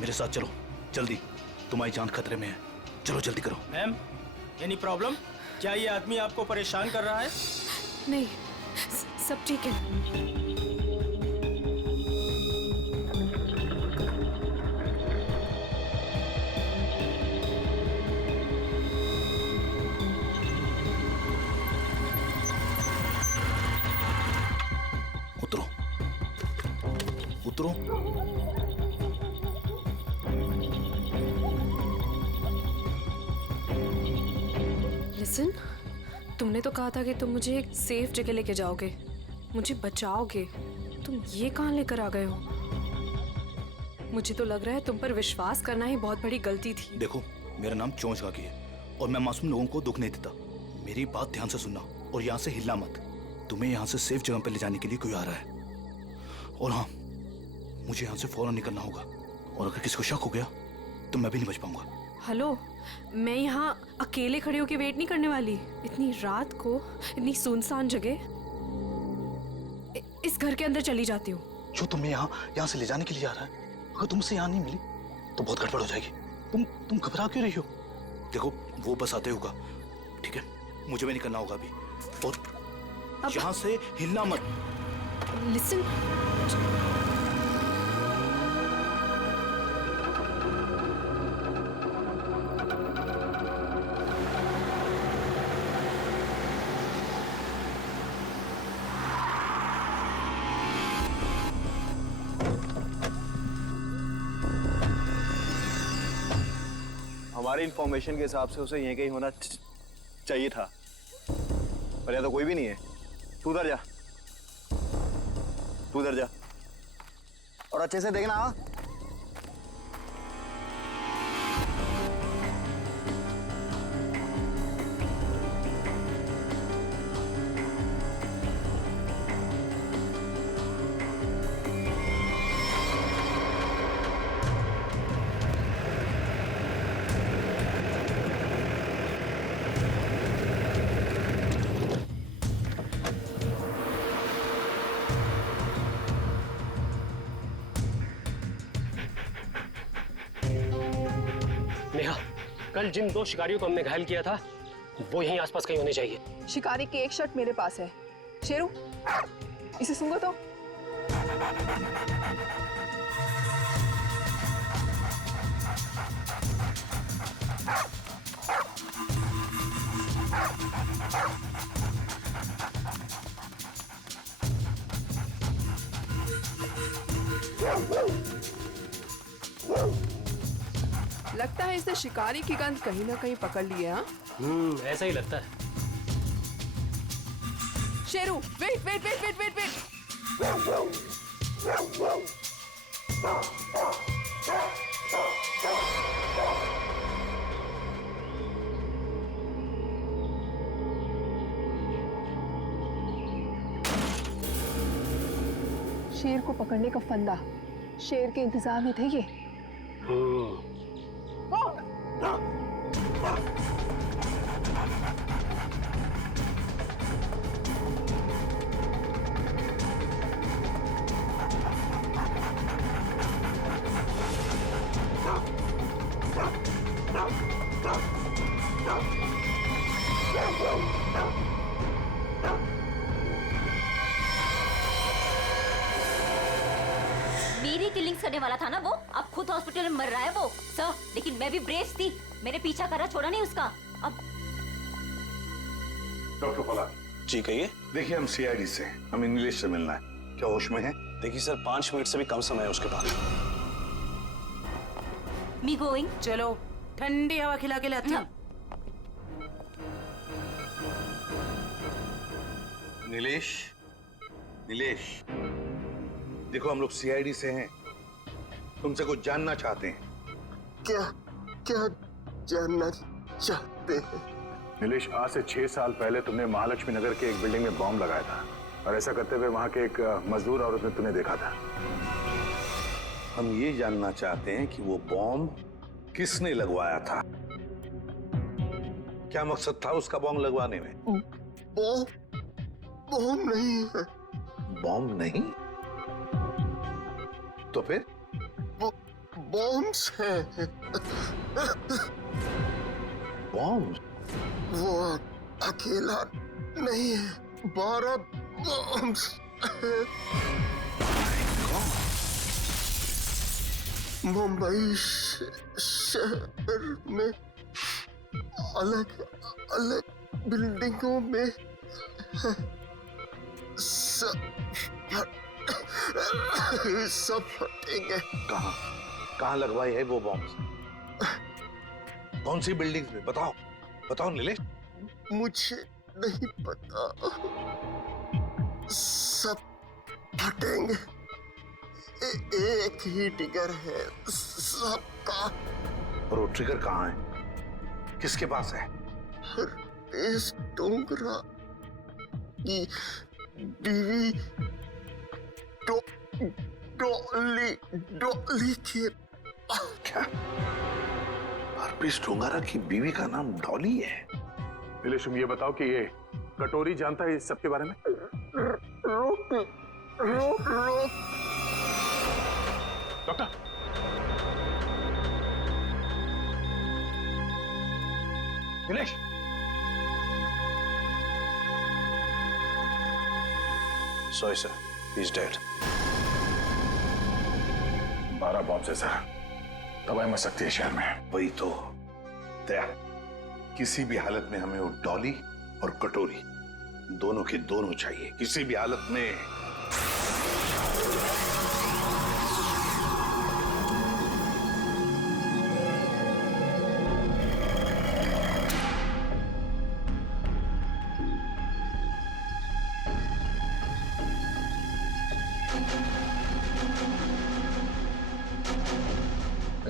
मेरे साथ चलो जल्दी, तुम्हारी जान खतरे में है। चलो जल्दी करो। Ma'am, any problem? क्या ये आदमी आपको परेशान कर रहा है? नहीं, सब ठीक है। उतरो उतरो। लिसन, तुमने तो कहा था कि तुम मुझे एक सेफ जगह लेके जाओगे, मुझे बचाओगे। तुम ये कहाँ लेकर आ गए हो? मुझे तो लग रहा है तुम पर विश्वास करना ही बहुत बड़ी गलती थी। देखो, मेरा नाम चोंच गागी है और मैं मासूम लोगों को दुख नहीं देता। मेरी बात ध्यान से सुनना और यहाँ से हिलना मत। तुम्हें यहाँ से सेफ जगह पर ले जाने के लिए कोई आ रहा है। और हाँ, मुझे यहाँ से फौरन निकलना होगा और अगर किसी को शक हो गया तो मैं भी नहीं बच पाऊंगा। हेलो, मैं यहाँ अकेले खड़े होकर वेट नहीं करने वाली। इतनी रात को इतनी सुनसान जगह, इस घर के अंदर चली जाती हूँ। जो तुम्हें यहाँ से ले जाने के लिए आ रहा है, अगर तुमसे यहाँ नहीं मिली तो बहुत गड़बड़ हो जाएगी। तुम घबरा क्यों रही हो? देखो, वो बस आते होगा, ठीक है? मुझे भी निकलना होगा अभी और यहाँ से हिलना मत। लिसन, हमारी इंफॉर्मेशन के हिसाब से उसे यहीं कहीं होना चाहिए था, पर यहाँ तो कोई भी नहीं है। तू उधर जा, तू उधर जा और अच्छे से देखना। हाँ, नेहा, कल जिन 2 शिकारियों को हमने घायल किया था वो यहीं आसपास कहीं होने चाहिए। शिकारी की एक शर्ट मेरे पास है। शेरू, इसे सूंघो तो। लगता है इसने शिकारी की गंध कहीं ना कहीं पकड़ ली है। हाँ, ऐसा ही लगता है। Sheru, wait wait wait wait wait wait. शेर को पकड़ने का फंदा शेर के इंतजार में थे ये। मेरी किलिंग करने वाला था ना वो, अब खुद हॉस्पिटल में मर रहा है वो सर। लेकिन मैं भी ब्रेव थी, मैंने पीछा करा, छोड़ा नहीं उसका। अब डॉक्टर पलाक जी कहिए। देखिए, हम सीआईडी से, हम इंग्लिश से मिलना है। क्या होश में है? देखिए सर, 5 मिनट से भी कम समय है उसके पास। Me going. चलो, ठंडी हवा खिला के लाती हूँ। नीलेश, नीलेश, देखो हम लोग सीआईडी से हैं, तुमसे कुछ जानना चाहते हैं। क्या क्या जानना चाहते हैं? नीलेश, आज से 6 साल पहले तुमने महालक्ष्मी नगर के एक बिल्डिंग में बॉम्ब लगाया था और ऐसा करते हुए वहां के एक मजदूर औरत ने तुम्हें देखा था। हम ये जानना चाहते हैं कि वो बॉम्ब किसने लगवाया था, क्या मकसद था उसका बॉम्ब लगवाने में? बॉम्ब नहीं है। बॉम्ब नहीं तो फिर? बॉम्ब्स हैं। बॉम्ब? वो अकेला नहीं है, 12 बॉम्ब्स हैं। मुंबई शहर में अलग अलग बिल्डिंगों में सब फटेंगे। कहाँ लगवाई है वो बॉम्ब? कौन सी बिल्डिंग में? बताओ बताओ नीलेश। मुझे नहीं पता, सब फटेंगे। एक ही ट्रिगर है सबका। और वो ट्रिगर कहाँ है? किसके पास है? इस डोंगरा की बीवी डॉली के। क्या? हरप्रीत डोंगरा की बीवी का नाम डॉली है? नीलेश, तुम ये बताओ कि ये कटोरी जानता है इस सब के बारे में? रोक रोक रोक। Doctor, Nilesh, sorry sir, he is dead. 12 bomb से सर, तबाही मच सकती है शहर में। वही तो दया, किसी भी हालत में हमें वो डॉली और कटोरी दोनों के दोनों चाहिए, किसी भी हालत में।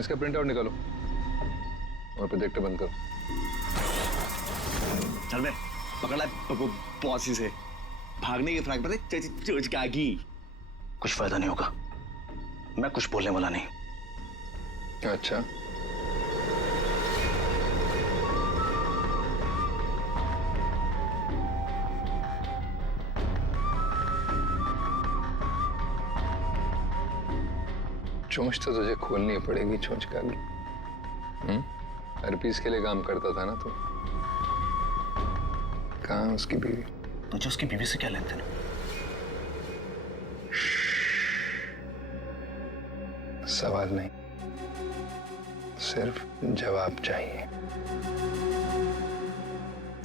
इसका प्रिंट आउट निकालो और प्रोजेक्टर बंद करो। सर मैं पकड़ा पॉसी से भागने की फ्रैक पर चोचकागी। कुछ फायदा नहीं होगा, मैं कुछ बोलने वाला नहीं। अच्छा, चोंच तो तुझे खोलनी पड़ेगी, चोंच का भी। हरपीस के लिए काम करता था ना तू? कहाँ उसकी बीवी? मुझे उसकी बीवी से क्या लेन देन? सवाल नहीं, सिर्फ जवाब चाहिए।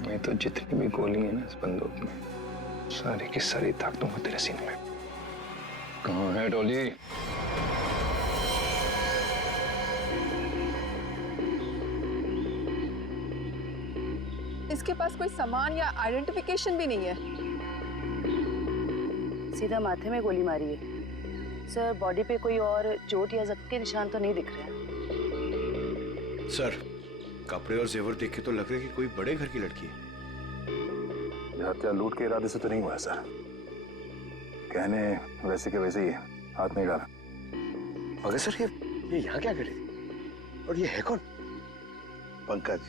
नहीं तो जितनी भी गोली है ना इस बंदूक में, सारी की सारी दाग दूंगा तेरे सीने में। कहाँ है डॉली? इसके पास कोई सामान या आइडेंटिफिकेशन भी नहीं है। सीधा माथे में गोली मारी है सर। बॉडी पे कोई और चोट या जख्म के निशान तो नहीं दिख रहे। सर, कपड़े और जेवर देख के तो लग रहा है कि कोई बड़े घर की लड़की है। हत्या लूट के इरादे से तो नहीं हुआ है सर। कहने वैसे के वैसे ही है, हाथ नहीं डाला। मगर सर ये यहाँ क्या करे? और ये है कौन? पंकज,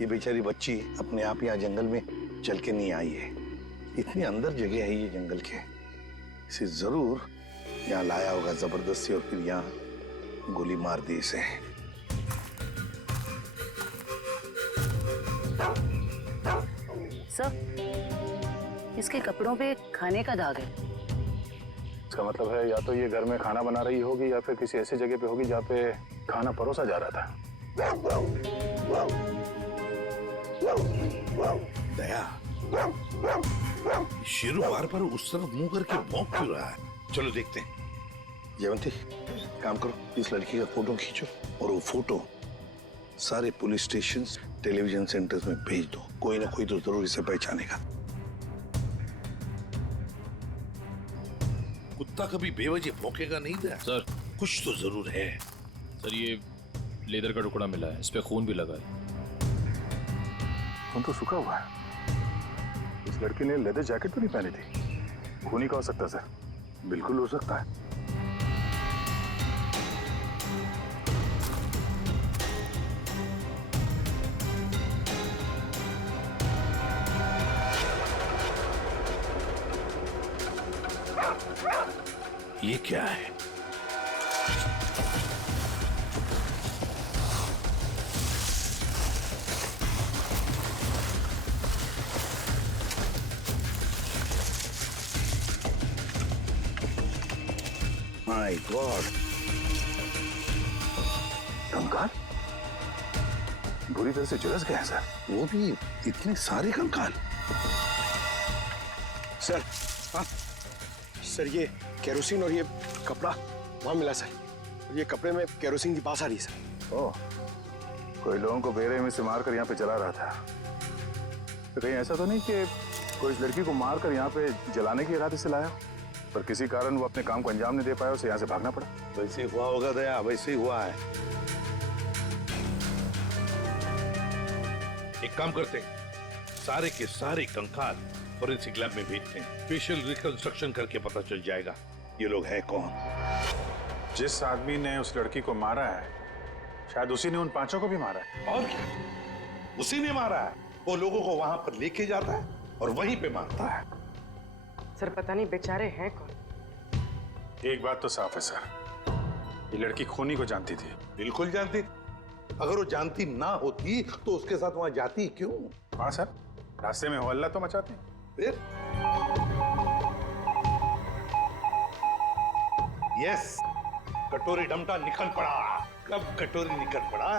ये बेचारी बच्ची अपने आप यहाँ जंगल में चल के नहीं आई है। इतनी अंदर जगह है ये जंगल के, इसे जरूर यहाँ लाया होगा जबरदस्ती और फिर यहाँ गोली मार दी इसे। सर, इसके कपड़ों पे खाने का दाग है। इसका मतलब है या तो ये घर में खाना बना रही होगी या फिर किसी ऐसी जगह पे होगी जहाँ पे खाना परोसा जा रहा था। दया, शेरू बार बार उस तरफ मुंह करके भौंक क्यों रहा है? चलो देखते हैं। जयवंती, काम करो, इस लड़की का फोटो खींचो और वो फोटो सारे पुलिस स्टेशन, टेलीविजन सेंटर्स में भेज दो। कोई ना कोई तो जरूर इसे पहचानेगा। कुत्ता कभी बेवजह भौंकेगा नहीं दया। सर, कुछ तो जरूर है। सर, ये लेदर का टुकड़ा मिला है, इस पे खून भी लगा है। खून तो सूखा हुआ है। इस लड़की ने लेदर जैकेट तो नहीं पहनी थी। खून ही का हो सकता सर? बिल्कुल हो सकता है। ये क्या है? माय गॉड, कंकाल बुरी तरह से झुलस गए हैं सर, वो भी इतने सारे कंकाल। सर, हाँ सर, ये केरोसिन और ये कपड़ा वहां मिला सर। ये कपड़े में केरोसिन की बास आ रही है सर। ओह, कोई लोगों को बेरे में से मारकर यहाँ पे जला रहा था। तो कहीं ऐसा तो नहीं कि कोई इस लड़की को मारकर यहाँ पे जलाने के इरादे से लाया, पर किसी कारण वो अपने काम को अंजाम नहीं दे पाया, उसे यहाँ से भागना पड़ा। वैसे ही हुआ होगा दया, वैसे ही हुआ है। एक काम करते हैं, सारे के सारे कंकाल फोरेंसिक लैब में भेजते हैं, फेशियल रिकंस्ट्रक्शन करके पता चल जाएगा ये लोग हैं कौन। जिस आदमी ने उस लड़की को मारा है, शायद उसी ने उन पांचों को भी मारा है। और क्या, उसी ने मारा है। वो लोगों को वहां पर लेके जाता है और वहीं पे मारता है। सर पता नहीं बेचारे हैं कौन। एक बात तो साफ है सर, ये लड़की खूनी को जानती थी। बिल्कुल जानती। अगर वो जानती ना होती तो उसके साथ वहां जाती क्यों? हाँ सर, रास्ते में हल्ला तो मचाती। फिर यस, कटोरी डमटा निकल पड़ा। कब कटोरी निकल पड़ा?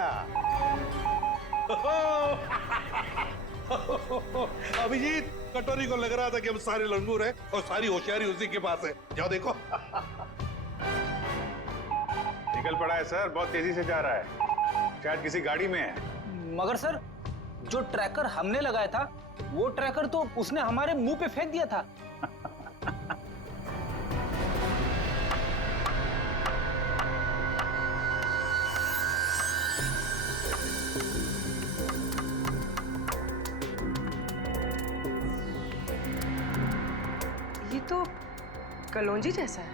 अभिजीत, कटोरी को लग रहा था कि हम सारे लंगूर हैं और सारी होशियारी उसी के पास है। जाओ देखो। निकल पड़ा है सर, बहुत तेजी से जा रहा है, शायद किसी गाड़ी में है। मगर सर, जो ट्रैकर हमने लगाया था वो ट्रैकर तो उसने हमारे मुंह पे फेंक दिया था। ये तो कलौंजी जैसा है।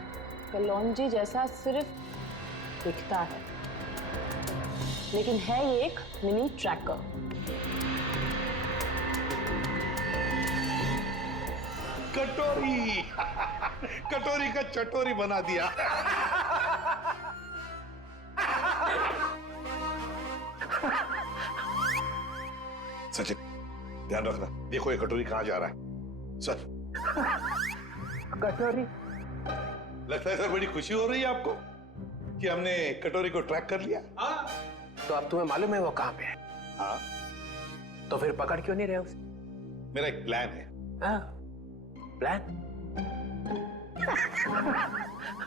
कलौंजी जैसा सिर्फ दिखता है, लेकिन है ये एक मिनी ट्रैकर। कटोरी कटोरी का चटोरी बना दिया। सचिन, ध्यान रखना, देखो ये कटोरी कहां जा रहा है। सर, कटोरी, लगता है सर बड़ी खुशी हो रही है आपको कि हमने कटोरी को ट्रैक कर लिया। तो अब तुम्हें मालूम है वो कहाँ पे है? हाँ। तो फिर पकड़ क्यों नहीं रहे उसे? मेरा एक प्लान है। हाँ, प्लान?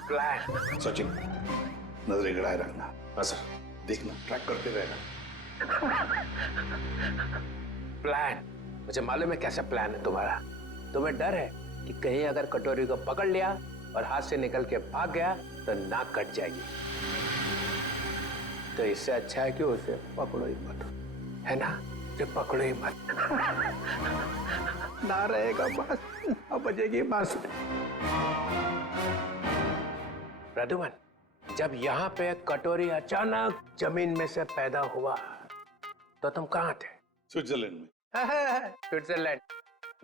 प्लान? सचिन, नजरें गड़ाए रखना। हाँ सर, देखना, ट्रैक करते रहना। प्लान? मुझे मालूम है कैसा प्लान है तुम्हारा। तुम्हें डर है कि कहीं अगर कटोरी को पकड़ लिया और हाथ से निकल के भाग गया तो नाक कट जाएगी। तो इससे अच्छा है कि उसे पकड़ो ही मत, है ना? उसे पकड़ो ही मत। ना रहेगा बस, अब बजेगी बांसुरी। प्रद्युमन, जब यहाँ पे कटोरी अचानक जमीन में से पैदा हुआ तो तुम कहाँ थे? स्विट्जरलैंड में। स्विट्जरलैंड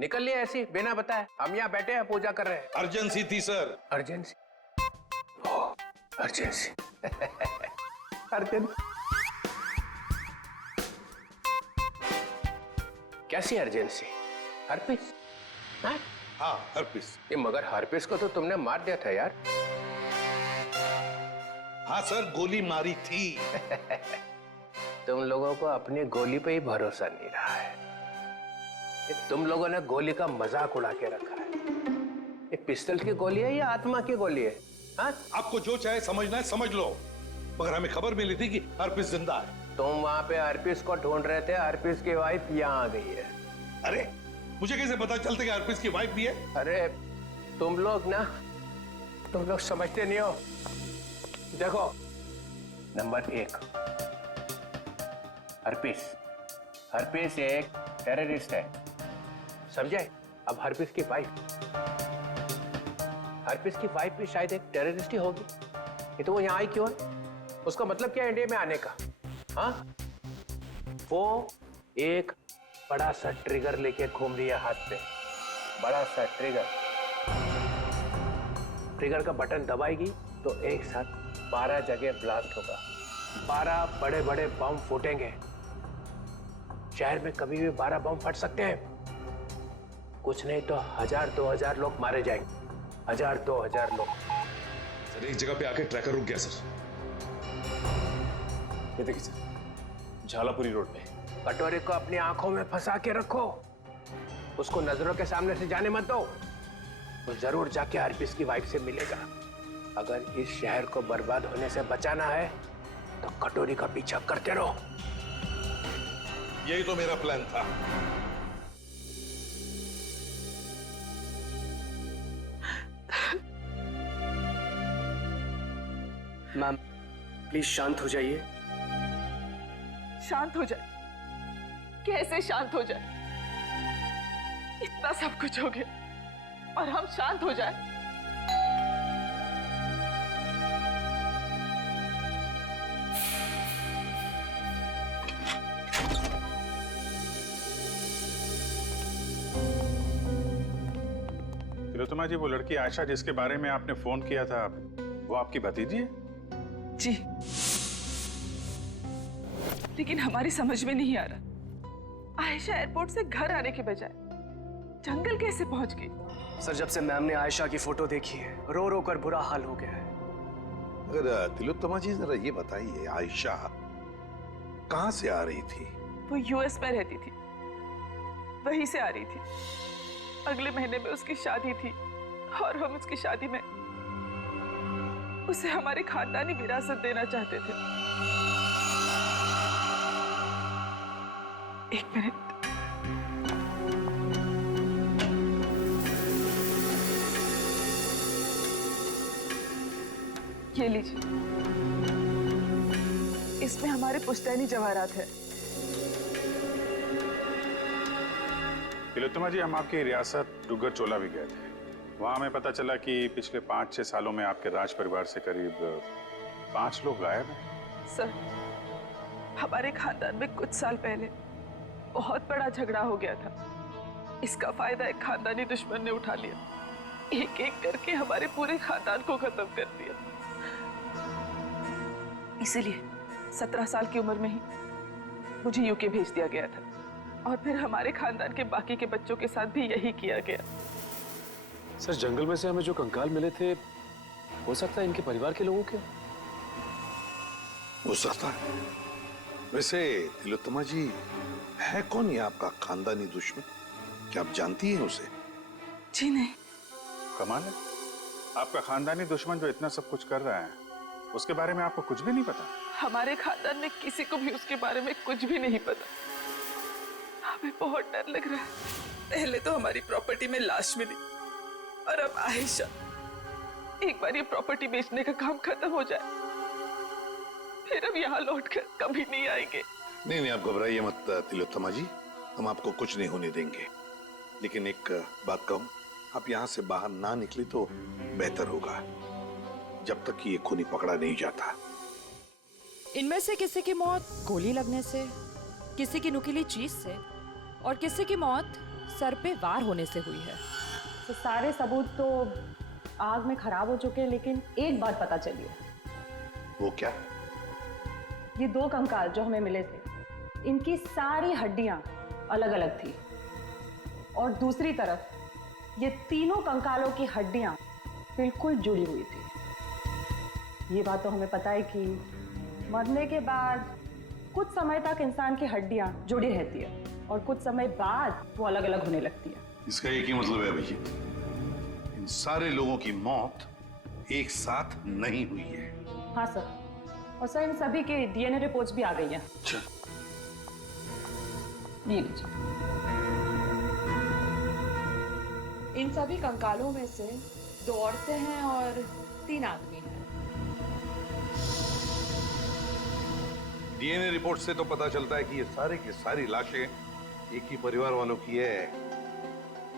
निकल लिए ऐसी बिना बताए? हम यहाँ बैठे हैं, पूजा कर रहे हैं। अर्जेंसी थी सर। अर्जेंसी? अर्जेंसी। अर्जेंसी कैसी अर्जेंसी? हर्पिस? हाँ, हर्पिस। ये मगर हर्पिस को तो तुमने मार दिया था यार। हाँ सर, गोली मारी थी। तुम लोगों को अपनी गोली पे ही भरोसा नहीं रहा है। तुम लोगों ने गोली का मजाक उड़ा के रखा है। ये पिस्टल की गोली है या आत्मा की गोली है? हाँ? आपको जो चाहे समझना है समझ लो, मगर हमें खबर मिली थी कि हर्पिस जिंदा है। तुम वहां पे हर्पिस को ढूंढ रहे थे, हर्पिस की वाइफ यहाँ आ गई है। अरे मुझे कैसे पता चलता कि हर्पिस की वाइफ भी है? अरे तुम लोग समझते नहीं हो। देखो, नंबर 1, हर्पिस एक टेररिस्ट है, समझे? अब हर्पिस की वाइफ भी शायद एक टेररिस्ट ही होगी। ये तो वो यहाँ आई क्यों है? उसका मतलब क्या है इंडिया में आने का? हाँ, वो एक बड़ा सा ट्रिगर लेके घूम रही है हाथ पे। बड़ा सा ट्रिगर का बटन दबाएगी तो एक साथ 12 जगह ब्लास्ट होगा। 12 बड़े बड़े बम फूटेंगे। शहर में कभी भी 12 बम फट सकते हैं। कुछ नहीं तो 1000-2000 लोग मारे जाएंगे। 1000-2000 लोग। सर एक जगह पे आके ट्रैकर रुक गया सर। ये देखिए सर, झालापुरी रोड पे। कटोरे को अपनी आंखों में फंसा के रखो, उसको नजरों के सामने से जाने मत दो। वो जरूर जाके आरपीएस की वाइफ से मिलेगा। अगर इस शहर को बर्बाद होने से बचाना है तो कटोरी का पीछा करते रहो। यही तो मेरा प्लान था। मैम प्लीज शांत हो जाइए। शांत हो जाए? कैसे शांत हो जाए? इतना सब कुछ हो गया और हम शांत हो जाए? तिलोत्तमा जी, वो लड़की आयशा जिसके बारे में आपने फोन किया था, वो आपकी भतीजी है? जी, लेकिन हमारी समझ में नहीं आ रहा, आयशा एयरपोर्ट से घर आने के बजाय जंगल कैसे पहुंच गई? सर जब से मैम ने आयशा की फोटो देखी है, रो रो कर बुरा हाल हो गया है। अगर तिलोत्तमा जी जरा ये बताइए, आयशा कहाँ से आ रही थी? वो यूएस में रहती थी, वहीं से आ रही थी। अगले महीने में उसकी शादी थी और हम उसकी शादी में उसे हमारी खानदानी विरासत देना चाहते थे। एक मिनट, ये लीजिए, इसमें हमारे पुश्तैनी जवाहरात है। तिलोत्तमा जी, हम आपकी रियासत डुग्गर चोला भी गए थे। वहाँ हमें पता चला कि पिछले 5-6 सालों में आपके राज परिवार से करीब 5 लोग गायब हैं। सर, हमारे खानदान में कुछ साल पहले बहुत बड़ा झगड़ा हो गया था। इसका फायदा एक खानदानी दुश्मन ने उठा लिया, एक एक करके हमारे पूरे खानदान को खत्म कर दिया। इसीलिए 17 साल की उम्र में ही मुझे यूके भेज दिया गया था और फिर हमारे खानदान के बाकी के बच्चों के साथ भी यही किया गया। सर जंगल में से हमें जो कंकाल मिले थे, हो सकता है इनके परिवार के लोगों के? हो सकता है। वैसे तिलोत्तमा जी, है कौन ये आपका खानदानी दुश्मन? क्या आप जानती हैं उसे? जी नहीं। कमाल है, आपका खानदानी दुश्मन जो इतना सब कुछ कर रहा है, उसके बारे में आपको कुछ भी नहीं पता? हमारे खानदान में किसी को भी उसके बारे में कुछ भी नहीं पता। हमें बहुत डर लग रहा है। पहले तो हमारी प्रॉपर्टी में लाश मिली और अब आयशा। एक बार ये प्रॉपर्टी बेचने का काम खत्म हो जाए, फिर हम यहाँ लौटकर कभी नहीं आएंगे। नहीं, आप घबराइए मत तिलोत्तमा जी, हम आपको कुछ नहीं होने देंगे। लेकिन एक बात कहूं, आप यहाँ से बाहर ना निकले तो बेहतर होगा, जब तक कि ये खूनी पकड़ा नहीं जाता। इनमें से किसी की मौत गोली लगने से, किसी की नुकीली चीज से और किसी की मौत सर पे वार होने से हुई है। तो सारे सबूत तो आग में खराब हो चुके हैं, लेकिन एक बात पता चली है। वो क्या? ये 2 कंकाल जो हमें मिले थे, इनकी सारी हड्डियां अलग अलग थी और दूसरी तरफ ये तीनों कंकालों की हड्डियां बिल्कुल जुड़ी हुई थी। ये बात तो हमें पता है कि मरने के बाद कुछ समय तक इंसान की हड्डियां जुड़ी रहती है और कुछ समय बाद वो अलग अलग होने लगती है। इसका एक ही मतलब है अभिजीत, इन सारे लोगों की मौत एक साथ नहीं हुई है। हाँ सर, और सर इन सभी के डीएनए रिपोर्ट्स भी आ गई हैं। अच्छा, ये लीजिए। इन सभी कंकालों में से 2 औरतें हैं और 3 आदमी हैं। डीएनए रिपोर्ट से तो पता चलता है कि ये सारे की सारी लाशें एक ही परिवार वालों की है।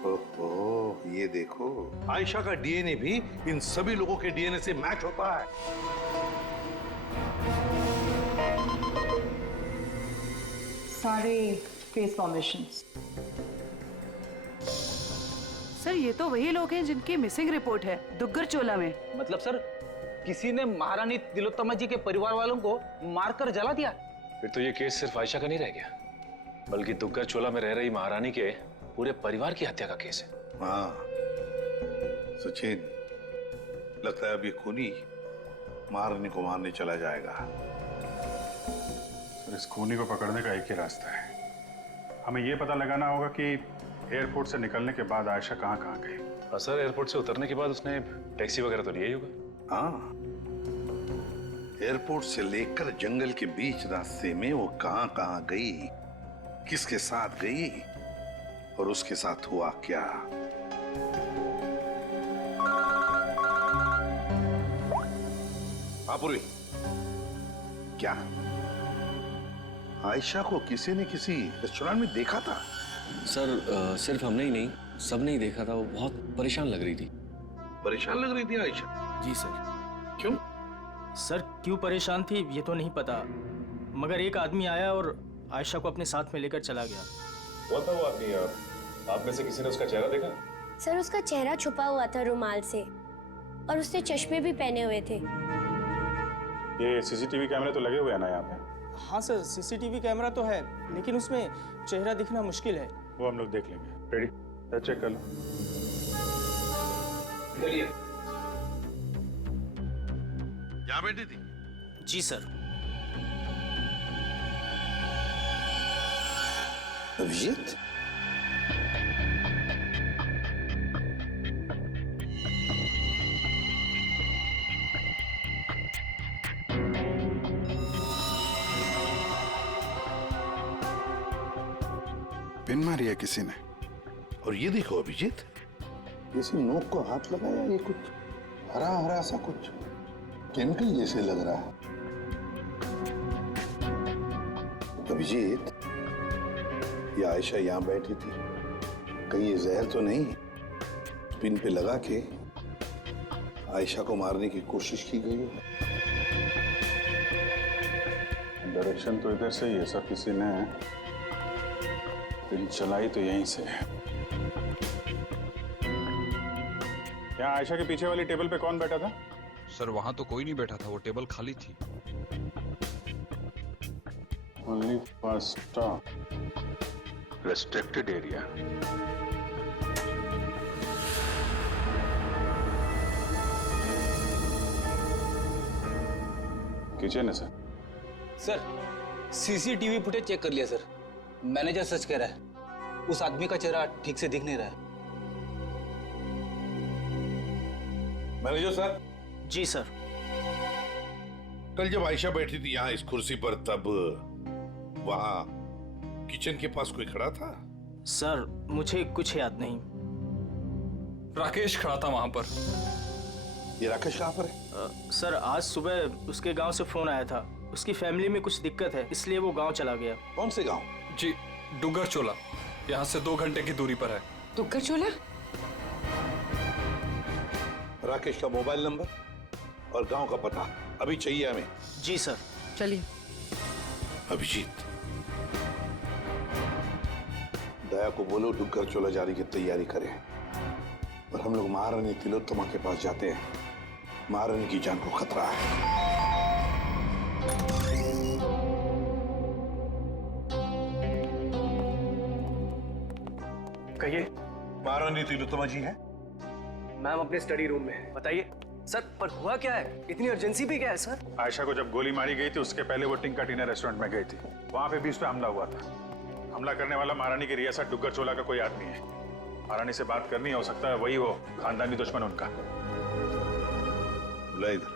ओहो, ये देखो, आयशा का डीएनए भी इन सभी लोगों के डीएनए से मैच होता है। सारे फेस फॉर्मेशंस। सर ये तो वही लोग हैं जिनकी मिसिंग रिपोर्ट है दुग्गर चोला में। मतलब सर, किसी ने महारानी तिलोत्तमा जी के परिवार वालों को मारकर जला दिया? फिर तो ये केस सिर्फ आयशा का नहीं रह गया, बल्कि दुग्गर चोला में रह रही महारानी के पूरे परिवार की हत्या का केस है। हाँ सचिन, लगता है अब ये खूनी मारने को मारने चला जाएगा। सर, इस खूनी को पकड़ने का एक ही रास्ता है। हमें ये पता लगाना होगा कि एयरपोर्ट से निकलने के बाद आयशा कहाँ कहाँ गई। और सर, एयरपोर्ट से उतरने के बाद उसने टैक्सी वगैरह तो लिया ही होगा। हाँ, एयरपोर्ट से लेकर जंगल के बीच रास्ते में वो कहाँ कहाँ गई, किसके साथ गई और उसके साथ हुआ क्या। पूर्वी, क्या आयशा को किसी ने किसी रेस्टोरेंट में देखा था? सर, सिर्फ हमने ही नहीं, सबने ही देखा था। वो बहुत परेशान लग रही थी। परेशान लग रही थी आयशा? जी सर। क्यों? सर, क्यों परेशान थी ये तो नहीं पता, मगर एक आदमी आया और आयशा को अपने साथ में लेकर चला गया। कौन था वो आदमी? आप में से किसी ने उसका चेहरा देखा? सर, उसका चेहरा छुपा हुआ था रुमाल से और उसने चश्मे भी पहने हुए थे। ये सीसीटीवी कैमरे तो लगे हुए हैं ना यहाँ पे? हाँ सर, सीसीटीवी कैमरा तो है, लेकिन उसमें चेहरा दिखना मुश्किल है। वो हम लोग देख लेंगे। रेडी? चेक कर लो। चलिए। यहाँ बैठी थी? जी सर। अभिजीत? पिन मारी है किसी ने। और ये देखो अभिजीत, किसी नोक को हाथ लगाया, ये कुछ हरा हरा सा कुछ केमिकल जैसे लग रहा है। अभिजीत, ये आयशा यहाँ बैठी थी, कहीं ये जहर तो नहीं पिन पे लगा के आयशा को मारने की कोशिश की गई है? डायरेक्शन तो इधर से ही है सर, किसी ने पिन चलाई तो यहीं से है। यहाँ आयशा के पीछे वाली टेबल पे कौन बैठा था? सर, वहां तो कोई नहीं बैठा था, वो टेबल खाली थी। Only first stop. Restricted area. Kitchen है sir. Sir, CCTV footage check कर लिया सर। मैनेजर सच कह रहा है, उस आदमी का चेहरा ठीक से दिख नहीं रहा है। Manager sir. जी सर। कल जब आयशा बैठी थी यहाँ इस कुर्सी पर, तब वहां किचन के पास कोई खड़ा था? सर, मुझे कुछ याद नहीं। राकेश खड़ा था वहां पर। ये राकेश कहाँ पर है? सर, आज सुबह उसके गांव से फोन आया था, उसकी फैमिली में कुछ दिक्कत है, इसलिए वो गांव चला गया। कौन से गांव? जी, डुंगर चोला, यहाँ से 2 घंटे की दूरी पर है। डुंगर चोला? राकेश का मोबाइल नंबर और गांव का पता अभी चाहिए हमें। जी सर। चलिए। अभिजीत, दया को बोलो डुग्गर चोला जाने की तैयारी करें और हम लोग महारानी तिलोत्तमा के पास जाते हैं। महारानी की जान को खतरा है। कहिए। महारानी तिलोत्तमा जी हैं? मैम अपने स्टडी रूम में है। बताइए सर, पर हुआ क्या है? इतनी अर्जेंसी भी क्या है सर? आयशा को जब गोली मारी गई थी उसके पहले वो टिंका टीना रेस्टोरेंट में गई थी, वहां पे भी उस पर हमला हुआ था। हमला करने वाला महारानी की रियासत डुग्गर चोला का कोई आदमी है। महारानी से बात करनी हो सकता है वही हो खानदानी दुश्मन उनका। बुला इधर।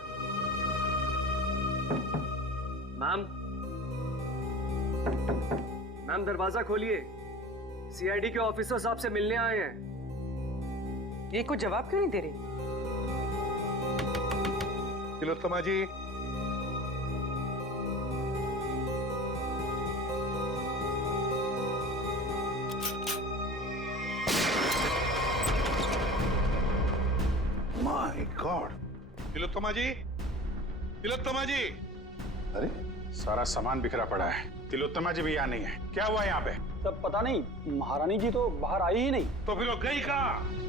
मैम दरवाजा खोलिए, सीआईडी के ऑफिसर साहब से मिलने आए हैं। ये कुछ जवाब क्यों नहीं दे रही? तिलोत्तमा जी, माय गॉड। तिलोत्तमा जी, तिलोत्तमा जी। अरे सारा सामान बिखरा पड़ा है, तिलोत्तमा जी भी यहाँ नहीं है। क्या हुआ यहाँ पे? तब पता नहीं, महारानी जी तो बाहर आई ही नहीं। तो फिर वो गई कहाँ?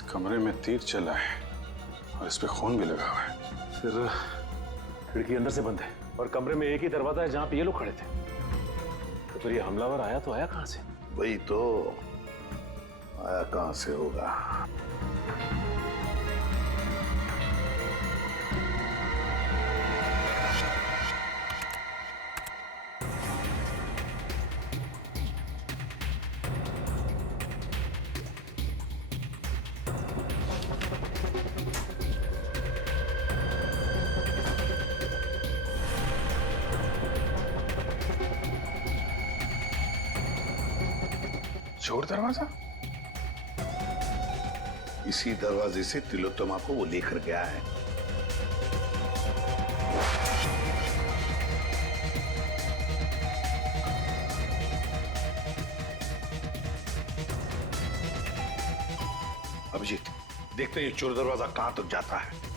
इस कमरे में तीर चला है और इस पे खून भी लगा हुआ है। फिर खिड़की अंदर से बंद है और कमरे में एक ही दरवाजा है जहां पे ये लोग खड़े थे। तो फिर ये हमलावर आया तो आया कहां से? वही तो, आया कहां से होगा? चोर दरवाजा? इसी दरवाजे से तिलोत्तमा को वो लेकर गया है। अभिजीत, देखते हैं ये चोर दरवाजा कहां तक जाता है।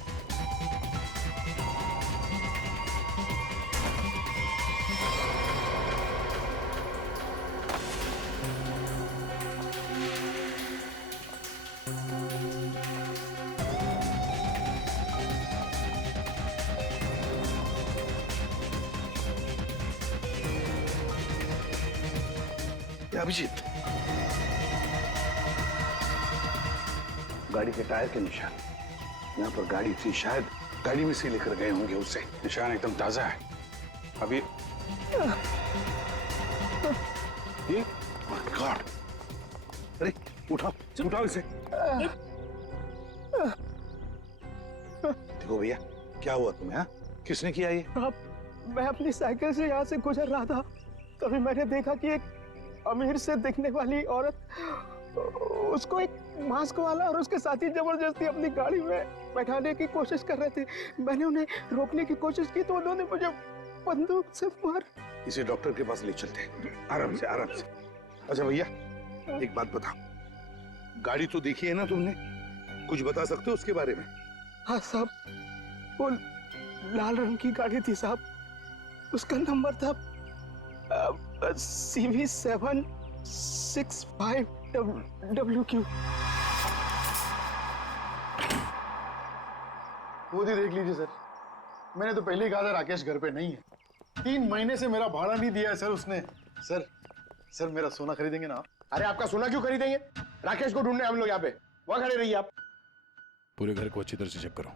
अभिजीत, गाड़ी के टायर के निशान यहाँ पर गाड़ी थी, शायद गाड़ी में से लेकर गए होंगे उसे। निशान एकदम ताजा है। अभी ये गॉड, अरे उठाओ उठाओ इसे। देखो भैया, क्या हुआ तुम्हें? हाँ, किसने किया ये? मैं अपनी साइकिल से यहाँ से गुजर रहा था, तभी मैंने देखा कि एक अमीर से दिखने वाली औरत उसको एक मास्क वाला और उसके साथी जबरदस्ती अपनी गाड़ी में बैठाने की कोशिश कर रहे थे। मैंने उन्हें रोकने की कोशिश की तो उन्होंने मुझे बंदूक से मार। इसे डॉक्टर के पास ले चलते हैं, आराम से आराम से। अच्छा भैया, एक बात बताओ, गाड़ी तो देखी है ना तुमने? कुछ बता सकते हो उसके बारे में? हाँ साहब, वो लाल रंग की गाड़ी थी साहब, उसका नंबर था CV765WQ। खुद ही देख लीजिए सर, मैंने तो पहले ही कहा था राकेश घर पे नहीं है। 3 महीने से मेरा भाड़ा नहीं दिया है सर उसने। सर मेरा सोना खरीदेंगे ना आप? अरे आपका सोना क्यों खरीदेंगे? राकेश को ढूंढने हम लोग यहाँ पे, वहां खड़े रहिए आप। पूरे घर को अच्छी तरह से चेक करो।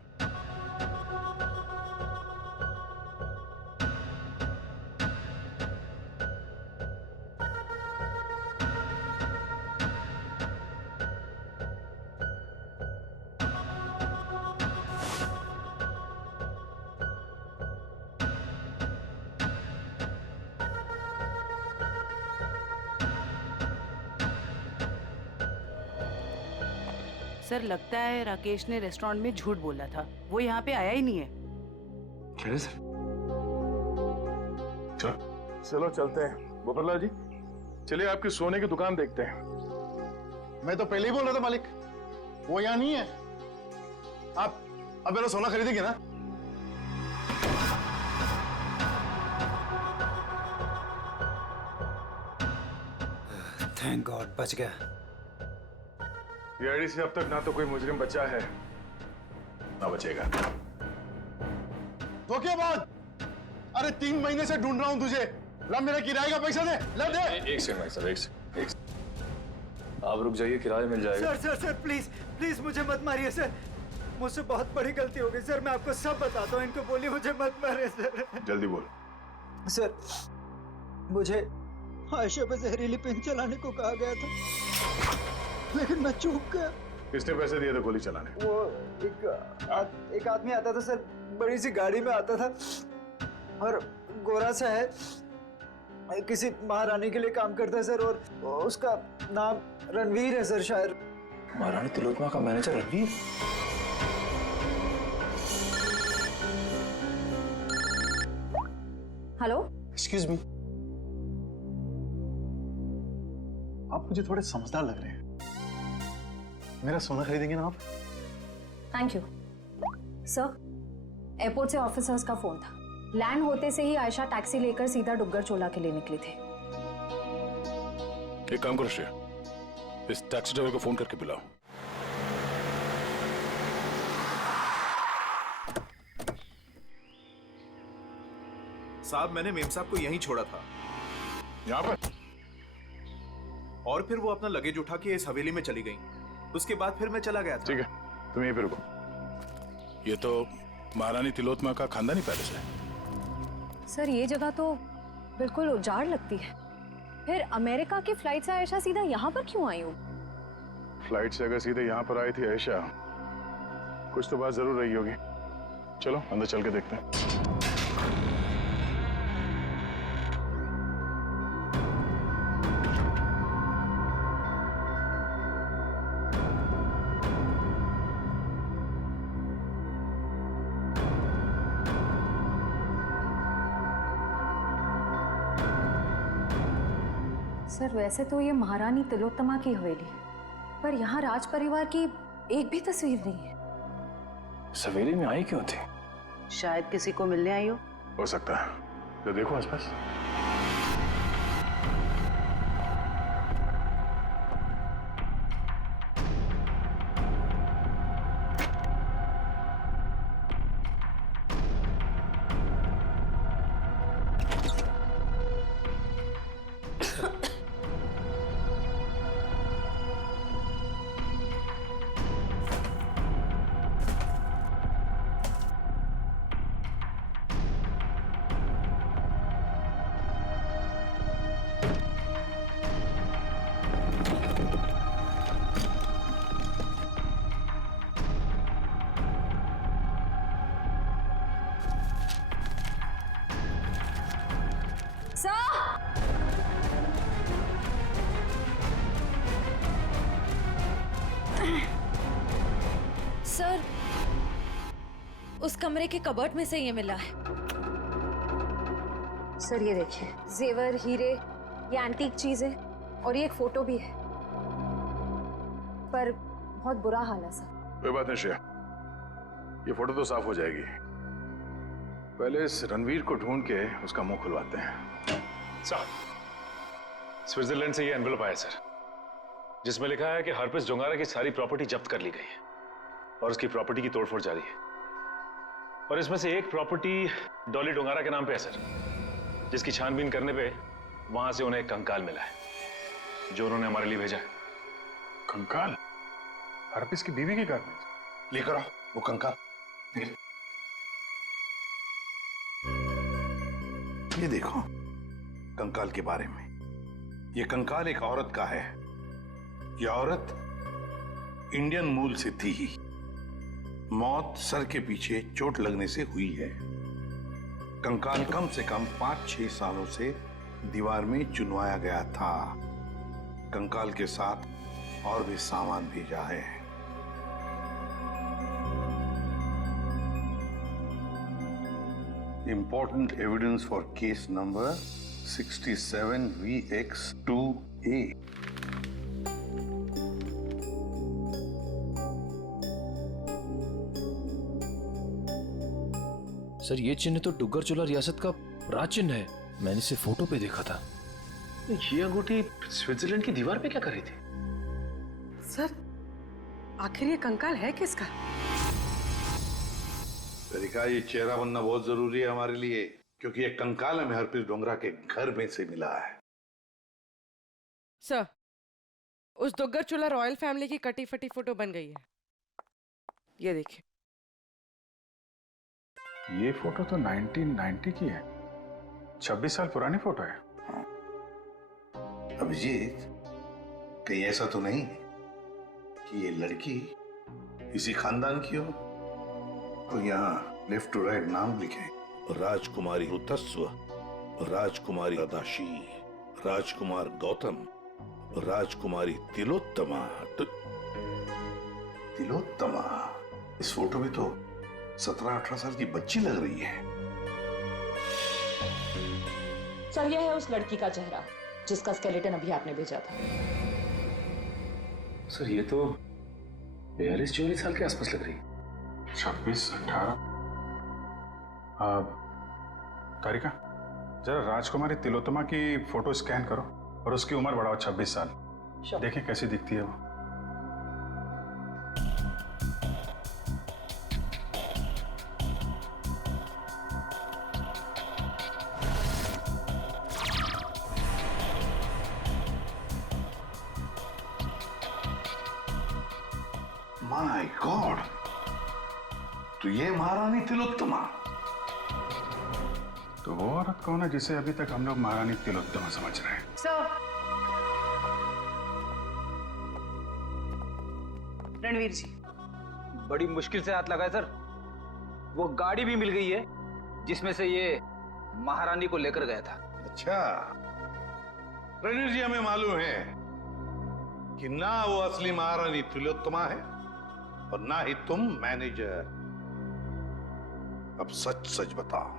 सर लगता है राकेश ने रेस्टोरेंट में झूठ बोला था, वो यहाँ पे आया ही नहीं है। क्या है सर? चलो चलते हैं। गोपाललाल जी, चलिए आपकी सोने की दुकान देखते हैं। मैं तो पहले ही बोल रहा था मालिक, वो यहाँ नहीं है। आप अब मेरा सोना खरीदेंगे ना? थैंक गॉड, बच गया। ये आईडी से अब तक ना तो कोई मुजरिम बचा है ना बचेगा। धोखेबाज! अरे 3 महीने से ढूंढ रहा हूं तुझे। ला मेरा किराए का पैसा दे, ला दे। एक सेकंड भाई साहब, एक सेकंड। आप रुक जाइए, किराया मिल जाएगा। सर प्लीज प्लीज मुझे मत मारिए सर, मुझसे बहुत बड़ी गलती हो गई सर। मैं आपको सब बताता हूँ, इनको बोलिए मुझे मत मारिए सर। जल्दी बोल। सर मुझे आयशा पे जहरीली पेन चलाने को कहा गया था, लेकिन मैं चूक गया। किसने पैसे दिए थे गोली चलाने? वो एक आदमी आता था सर, बड़ी सी गाड़ी में आता था और गोरा सा है, किसी महारानी के लिए काम करता है सर, और उसका नाम रणवीर है सर। शायद महारानी तिलोत्तमा का manager Ranveer? Hello, excuse me, आप मुझे थोड़े समझदार लग रहे हैं। मेरा सोना खरीदेंगे ना आप? Thank you sir. एयरपोर्ट से ऑफिसर्स का फोन था। लैंड होते से ही आयशा टैक्सी लेकर सीधा डुग्गर चोला के लिए निकली थी। एक काम करो श्रेया, इस टैक्सी ड्राइवर को फोन करके बुलाओ। साहब मैंने मेम साहब को यहीं छोड़ा था। यहाँ पर? और फिर वो अपना लगेज उठा के इस हवेली में चली गई। उसके बाद फिर मैं चला गया था। ठीक है, तुम यहीं पे रुको। ये तो महारानी तिलोत्तमा का खानदानी पैलेस है। सर ये जगह तो बिल्कुल उजाड़ लगती है। फिर अमेरिका की फ्लाइट से आयशा सीधा यहाँ पर क्यों आई हो? फ्लाइट से अगर सीधे यहाँ पर आई थी आयशा, कुछ तो बात जरूर रही होगी। चलो अंदर चल के देखते हैं। सर वैसे तो ये महारानी तिलोत्तमा की हवेली है, पर यहाँ राज परिवार की एक भी तस्वीर नहीं है। हवेली में आई क्यों थी? शायद किसी को मिलने आई हो सकता है। तो देखो आसपास। सर उस कमरे के कबर्ड में से ये मिला है। सर ये देखिए, जेवर, हीरे, ये एंटीक चीजें और ये एक फोटो भी है, पर बहुत बुरा हाल है सर। कोई बात नहीं श्रेया, ये फोटो तो साफ हो जाएगी। पहले इस रणवीर को ढूंढ के उसका मुंह खुलवाते हैं। सर, स्विट्जरलैंड से ये एनवेलप आया सर, जिसमें लिखा है कि हरप्रिस डोंगारा की सारी प्रॉपर्टी जब्त कर ली गई है और उसकी प्रॉपर्टी की तोड़फोड़ जारी है। और इसमें से एक प्रॉपर्टी डॉली डोंगारा के नाम पे है सर, जिसकी छानबीन करने पे वहां से उन्हें एक कंकाल मिला है जो उन्होंने हमारे लिए भेजा है। कंकाल? हरप्रिस की बीवी के घर में? लेकर आओ वो कंकाल। ये देखो कंकाल के बारे में। ये कंकाल एक औरत का है। ये औरत इंडियन मूल से थी। मौत सर के पीछे चोट लगने से हुई है। कंकाल कम से कम 5-6 सालों से दीवार में चुनवाया गया था। कंकाल के साथ और भी सामान भेजा है। Important evidence for case number 67VX2A. Sir ये चिन्ह तो डुग्गर चोला रियासत का राज चिन्ह है। मैंने इसे फोटो पे देखा था। ये अंगूठी स्विट्जरलैंड की दीवार पे क्या कर रही थी? सर आखिर ये कंकाल है किसका? तरीका, ये चेहरा बनना बहुत जरूरी है हमारे लिए, क्योंकि ये कंकाल हमें हरप्रीत डोंगरा के घर में से मिला है। सर उस दुग्गर चोला रॉयल फैमिली की कटी फटी फोटो बन गई है। ये देखिए। ये फोटो तो 1990 की है। 26 साल पुरानी फोटो है। अभिजीत, कहीं ऐसा तो नहीं कि ये लड़की इसी खानदान की हो? तो यहाँ लेफ्ट टू राइट नाम लिखे, राजकुमारी ऋतस्व, राजकुमारी अदाशी, राजकुमार गौतम, राजकुमारी तिलोत्तमा। तिलोत्तमा? इस फोटो में तो 17-18 साल की बच्ची लग रही है। सर यह है उस लड़की का चेहरा जिसका स्केलेटन अभी आपने भेजा था। सर ये तो 42-44 साल के आसपास लग रही है। 26-18। तारिका, जरा राजकुमारी तिलोत्तमा की फोटो स्कैन करो और उसकी उम्र बढ़ाओ 26 साल। देखें कैसी दिखती है वो। माय गॉड, तो ये महारानी तिलोत्तमा। तो वो औरत कौन है जिसे अभी तक हम लोग महारानी तिलोत्तमा समझ रहे हैं? रणवीर जी, बड़ी मुश्किल से हाथ लगाए सर। वो गाड़ी भी मिल गई है जिसमें से ये महारानी को लेकर गया था। अच्छा, रणवीर जी, हमें मालूम है कि ना वो असली महारानी तिलोत्तमा है और ना ही तुम मैनेजर। अब सच सच बताओ,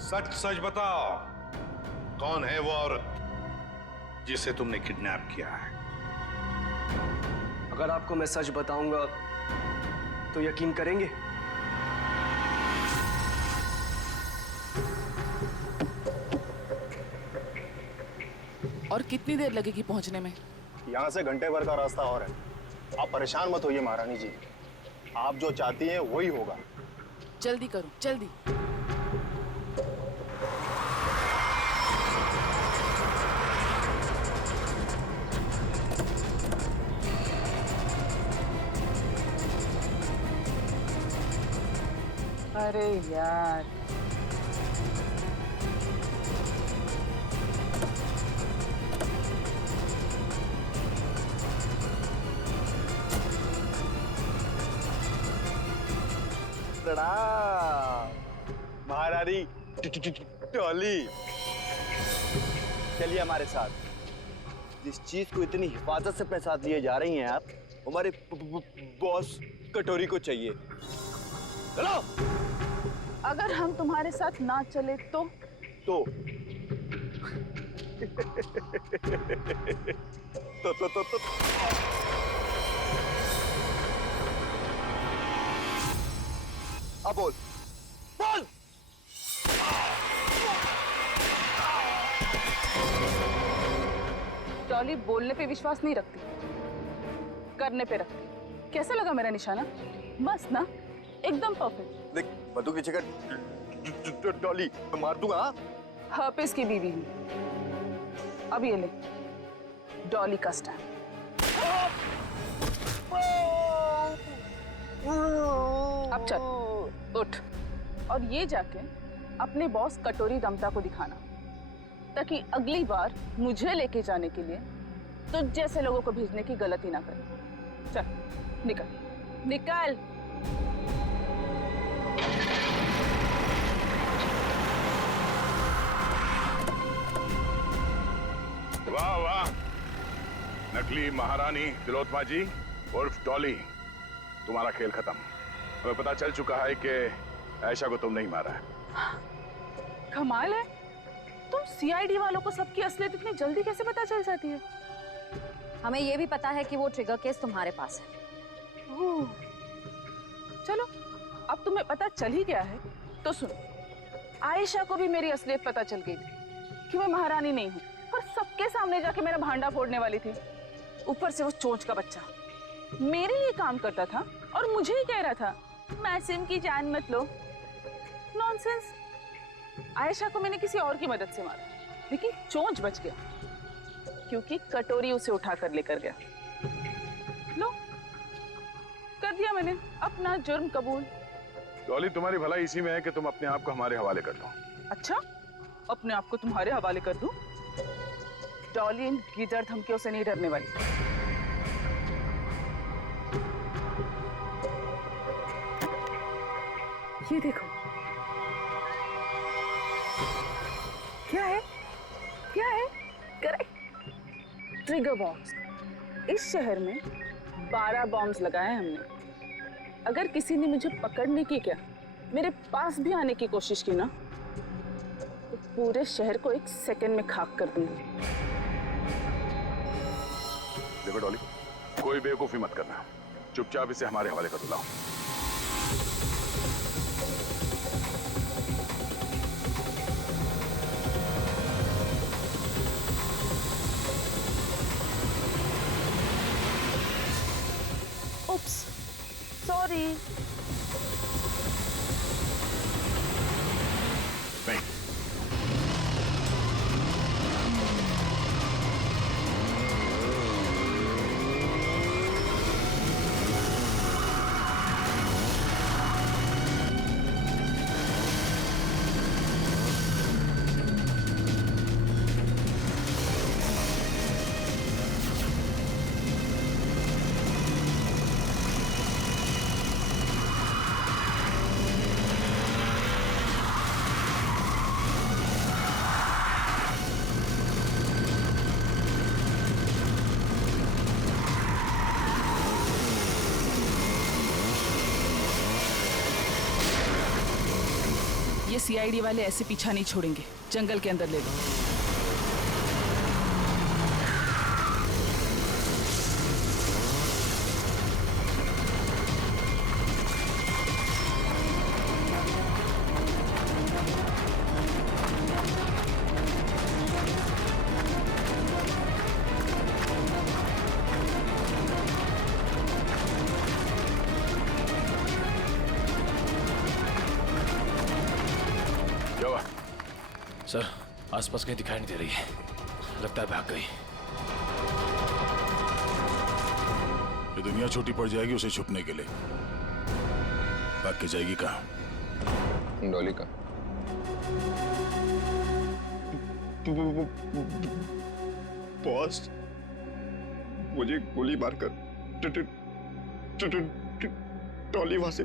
सच सच बताओ, कौन है वो औरत जिसे तुमने किडनैप किया है? अगर आपको मैं सच बताऊंगा तो यकीन करेंगे? और कितनी देर लगेगी पहुंचने में? यहाँ से घंटे भर का रास्ता और है। आप परेशान मत होइए महारानी जी, आप जो चाहती हैं वही होगा। जल्दी करो, जल्दी। अरे यार, प्रणाम महारानी टॉली। चलिए हमारे साथ। जिस चीज को इतनी हिफाजत से अपने साथ लिए जा रही हैं आप, हमारे बॉस कटोरी को चाहिए। चलो। अगर हम तुम्हारे साथ ना चले तो? अब बोल, बोल। टॉली बोलने पे विश्वास नहीं रखती, करने पे रखती। कैसा लगा मेरा निशाना? मस्त ना, एकदम परफेक्ट। देख, बंदूक नीचे कर टॉली, मैं मार दूंगा। हर्पिस की बीवी हूँ। अब ये ले, डॉली का स्टैंड। अब चल, उठ और ये जाके अपने बॉस कटोरी रमता को दिखाना, ताकि अगली बार मुझे लेके जाने के लिए तो जैसे लोगों को भेजने की गलती ना करे। चल, निकल, निकल। वाह वाह, नकली महारानी तिलोत्तमा जी उर्फ डॉली, तुम्हारा खेल खत्म। हमें पता चल चुका है कि आयशा को तुमने ही मारा है। कमाल है, तुम सीआईडी वालों को सबकी असलियत इतनी जल्दी कैसे पता चल जाती है? हमें ये भी पता है कि वो ट्रिगर केस तुम्हारे पास है। चलो, अब तुम्हें पता चल ही गया है तो सुनो, आयशा को भी मेरी असलियत पता चल गई थी कि मैं महारानी नहीं हूँ, पर सबके सामने जाके मेरा भांडा फोड़ने वाली थी। ऊपर से वो चोंच का बच्चा मेरे लिए काम करता था और मुझे ही कह रहा था, मासूम की जान मत लो। नॉनसेंस। आयशा को मैंने किसी और की मदद से मारा, लेकिन चोंच बच गया क्योंकि कटोरी उसे उठाकर लेकर गया। लो, कर दिया मैंने अपना जुर्म कबूल। डॉली, तुम्हारी भलाई इसी में है कि तुम अपने आप को हमारे हवाले कर दो। अच्छा, अपने आप को तुम्हारे हवाले कर दूं? डॉली इन गिदड़ धमकियों से नहीं डरने वाली। ये देखो, क्या है? क्या है? Correct, trigger bombs. इस शहर में 12 बॉम्ब्स लगाए हैं हमने। अगर किसी ने मुझे पकड़ने की, क्या मेरे पास भी आने की कोशिश की ना, तो पूरे शहर को 1 सेकंड में खाक कर दूंगी। देखो डॉली, कोई बेवकूफी मत करना, चुपचाप इसे हमारे हवाले कर दो। Oops, sorry. नहीं, सीआईडी वाले ऐसे पीछा नहीं छोड़ेंगे। जंगल के अंदर ले लो। सर, आसपास कहीं दिखाई नहीं दे रही है। लगता है भाग गई। ये दुनिया छोटी पड़ जाएगी उसे छुपने के लिए। भाग के जाएगी कहाँ? डॉली का बॉस, मुझे गोली मारकर टॉली वहां से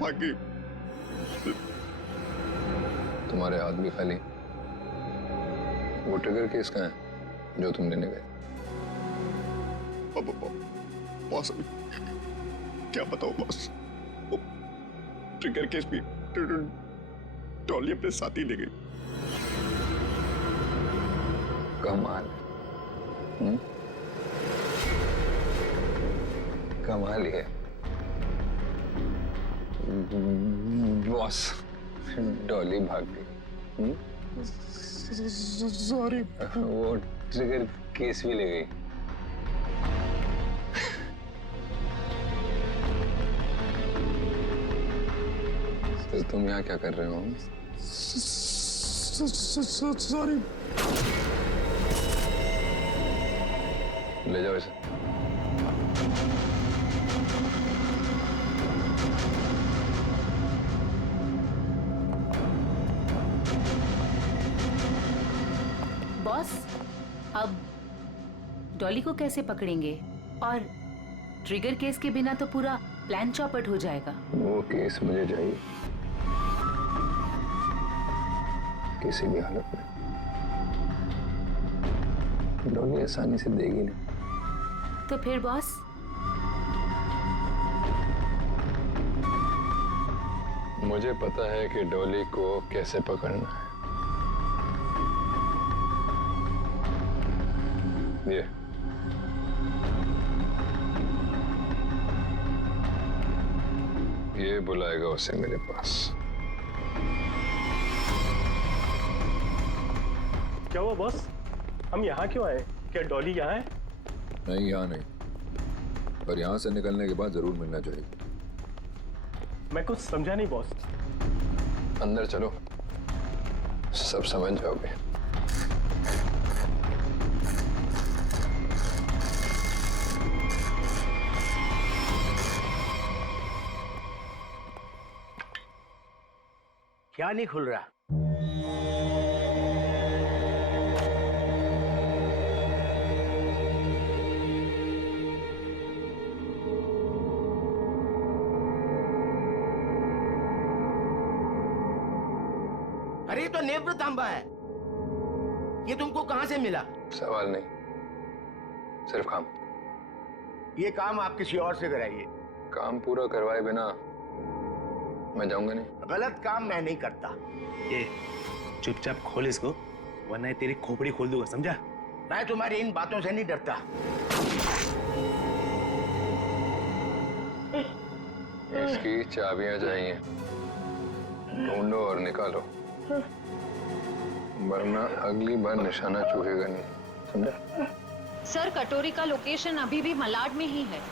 भाग गई। तुम्हारे हाथ भी खाली। वो ट्रिगर केस कहाँ है जो तुम लेने गए? बॉस, अभी क्या बताओ बॉस, वो ट्रिगर केस भी टॉली अपने साथ ही ले गई। कमाल। कमाल है बॉस। डॉली भाग गई। सॉरी। वो ट्रिगर केस भी ले गई। तो तुम यहाँ क्या कर रहे हो? सॉरी। ले जाओ इसे। बॉस, अब डॉली को कैसे पकड़ेंगे? और ट्रिगर केस के बिना तो पूरा प्लान चौपट हो जाएगा। वो केस मुझे चाहिए किसी भी हालत में। डॉली आसानी से देगी नहीं। तो फिर बॉस? मुझे पता है कि डॉली को कैसे पकड़ना है। ये बुलाएगा उसे मेरे पास। क्या हुआ बॉस? हम यहाँ क्यों आए? क्या डॉली यहाँ है? नहीं, यहाँ नहीं, पर यहाँ से निकलने के बाद जरूर मिलना चाहिए। मैं कुछ समझा नहीं बॉस। अंदर चलो, सब समझ जाओगे। क्या नहीं खुल रहा? अरे ये तो नेत्र तांबा है। ये तुमको कहां से मिला? सवाल नहीं, सिर्फ काम। ये काम आप किसी और से कराइए। काम पूरा करवाए बिना मैं जाऊंगा नहीं। गलत काम मैं नहीं करता। ए, चुपचाप खोल इसको, वरना ये तेरी खोपड़ी खोल दूंगा, समझा? मैं तुम्हारी इन बातों से नहीं डरता। इसकी चाबियां चाहिए, ढूंढो और निकालो, वरना अगली बार निशाना चूकेगा नहीं, समझा? सर, कटोरी का लोकेशन अभी भी मलाड में ही है।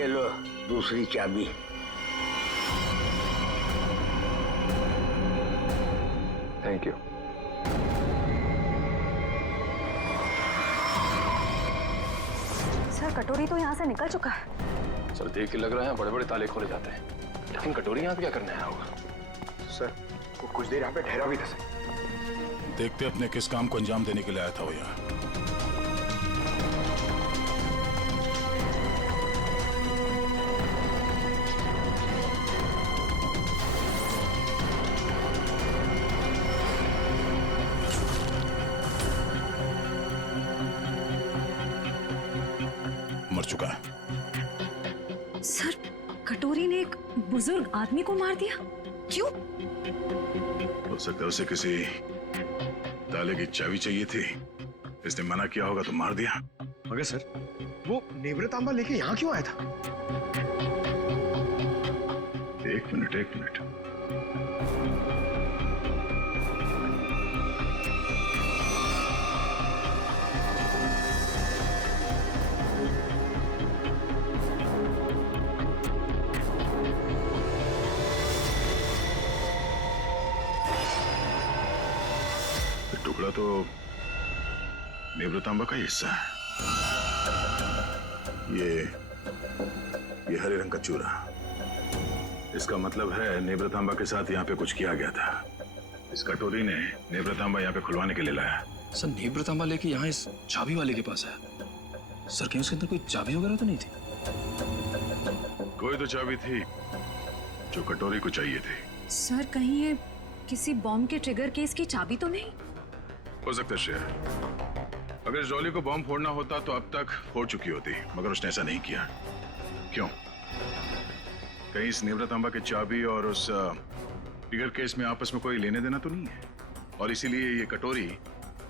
ये लो दूसरी चाबी। Thank you. सर कटोरी तो यहाँ से निकल चुका है। सर देख के लग रहा है बड़े बड़े ताले खोले जाते हैं, लेकिन कटोरी यहाँ पे क्या करने आया होगा? सर वो कुछ देर यहाँ पे ठहरा भी था सर। देखते अपने किस काम को अंजाम देने के लिए आया था वो यहाँ। मर चुका है। सर कटोरी ने एक बुजुर्ग आदमी को मार दिया, क्यों? हो सकता है उसे किसी ताले की चाबी चाहिए थी, इसने मना किया होगा तो मार दिया। मगर सर वो नेवृतांबा लेके यहाँ क्यों आया था? एक मिनट। टुकड़ा तो नेवृतांबा का ही हिस्सा है। ये हरे रंग का चूरा, इसका मतलब है नेवृतांबा के साथ यहाँ पे कुछ किया गया था। इस कटोरी ने नेवृतांबा यहाँ पे खुलवाने के लिए लाया। सर नेवृतांबा लेके यहाँ इस चाबी वाले के पास आया। सर कहीं उसके अंदर कोई चाबी वगैरह तो नहीं थी? कोई तो चाबी थी जो कटोरी को चाहिए थी। सर कहीं ये किसी बॉम्ब के ट्रिगर केस की चाबी तो नहीं? हो सकता है श्रेया, अगर इस डॉली को बॉम्ब फोड़ना होता तो अब तक फोड़ चुकी होती, मगर उसने ऐसा नहीं किया। क्यों? कहीं इस नेवृतांबा की चाबी और उस ट्रिगर केस में आपस में कोई लेने देना तो नहीं है, और इसीलिए ये कटोरी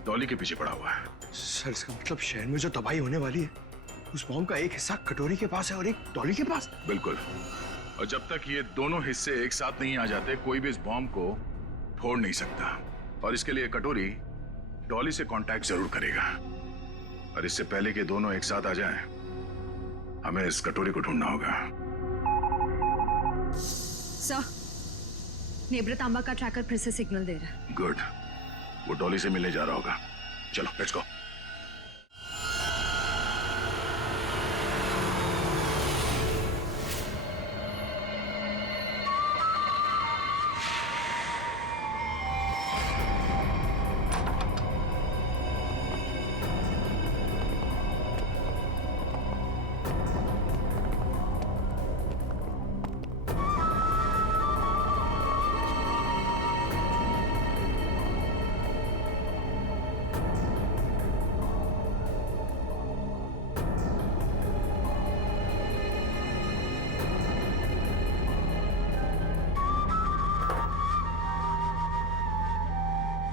डॉली के पीछे पड़ा हुआ है। सर इसका मतलब शहर में जो तबाही होने वाली है उस बॉम्ब का एक हिस्सा कटोरी के पास है और एक डॉली के पास। बिल्कुल, और जब तक ये दोनों हिस्से एक साथ नहीं आ जाते कोई भी इस बॉम्ब को फोड़ नहीं सकता, और इसके लिए कटोरी डॉली से कांटेक्ट जरूर करेगा, और इससे पहले कि दोनों एक साथ आ जाएं, हमें इस कटोरी को ढूंढना होगा। सर नेवृतांबा का ट्रैकर फिर से सिग्नल दे रहा है। गुड, वो डॉली से मिलने जा रहा होगा। चलो लेट्स गो।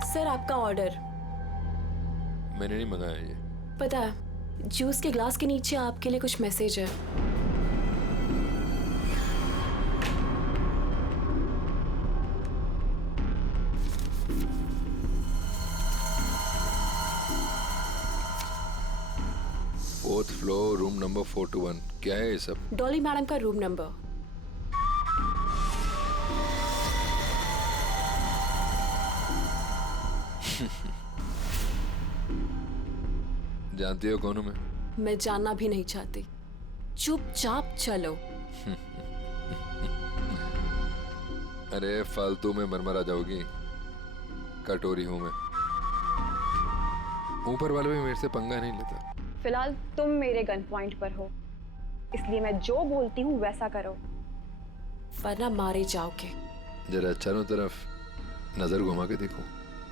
सर आपका ऑर्डर। मैंने नहीं मंगाया ये। पता है, जूस के ग्लास के नीचे आपके लिए कुछ मैसेज है। Fourth floor, room number 421। क्या है ये सब? डॉली मैडम का रूम नंबर। जानती हो कौन हूं मैं जानना भी नहीं चाहती, चुपचाप चलो। अरे फालतू में मरमरा जाओगी, कटोरी हूं मैं। ऊपर वाले भी मेरे से पंगा नहीं लेता। फिलहाल तुम मेरे गन पॉइंट पर हो, इसलिए मैं जो बोलती हूँ वैसा करो, वरना मारे जाओगे। जरा चारों तरफ नजर घुमा के देखो।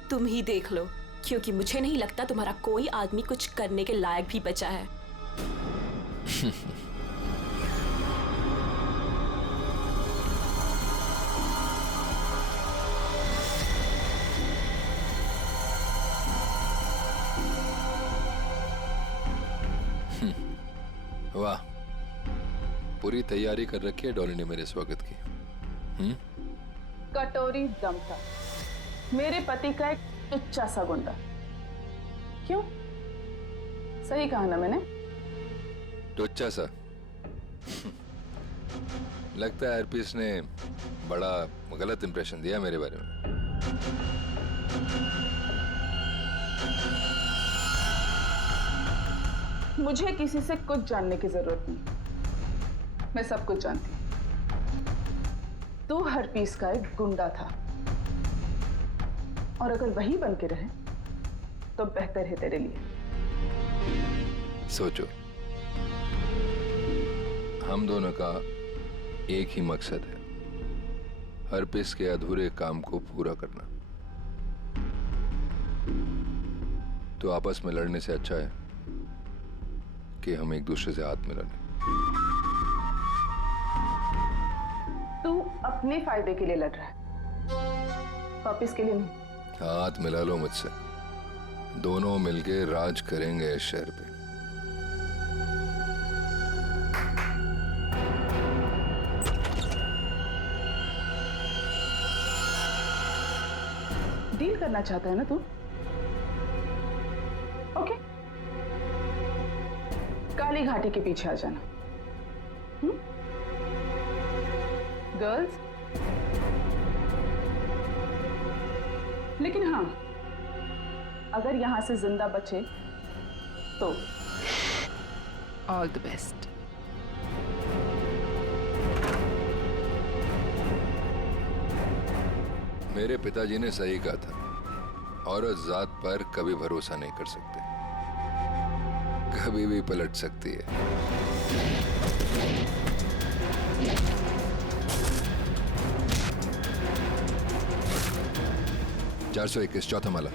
तुम ही देख लो, क्योंकि मुझे नहीं लगता तुम्हारा कोई आदमी कुछ करने के लायक भी बचा है। वाह, पूरी तैयारी कर रखी है डॉली ने मेरे स्वागत की। कटोरी जमता मेरे पति का एक टुच्चा सा गुंडा। क्यों? सही कहा ना मैंने? टुच्चा सा? लगता है हरपीस ने बड़ा गलत इंप्रेशन दिया मेरे बारे में। मुझे किसी से कुछ जानने की जरूरत नहीं, मैं सब कुछ जानती हूँ। तू हरपीस का एक गुंडा था, और अगर वही बन के रहे तो बेहतर है तेरे लिए। सोचो, हम दोनों का एक ही मकसद है, हरपीस के अधूरे काम को पूरा करना। तो आपस में लड़ने से अच्छा है कि हम एक दूसरे से हाथ मिला लें। तू अपने फायदे के लिए लड़ रहा है, वापिस के लिए नहीं। हाथ मिला लो मुझसे, दोनों मिलके राज करेंगे इस शहर पे। डील करना चाहता है ना तू? ओके, काली घाटी के पीछे आ जाना। गर्ल्स, लेकिन हाँ, अगर यहां से जिंदा बचे तो ऑल द बेस्ट। मेरे पिताजी ने सही कहा था, औरत जात पर कभी भरोसा नहीं कर सकते, कभी भी पलट सकती है। 421 चौथा माला।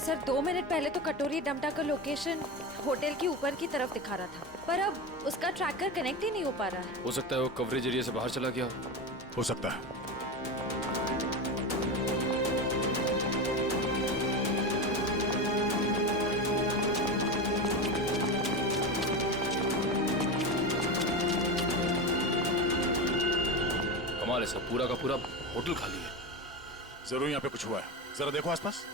सर 2 मिनट पहले तो कटोरी डमटा का लोकेशन होटल के ऊपर की तरफ दिखा रहा था, पर अब उसका ट्रैकर कनेक्ट ही नहीं हो पा रहा है। हो सकता है वो कवरेज एरिया से बाहर चला गया हो सकता है। कमाल है, सब पूरा का पूरा होटल खाली है। जरूर यहाँ पे कुछ हुआ है, जरा देखो आसपास।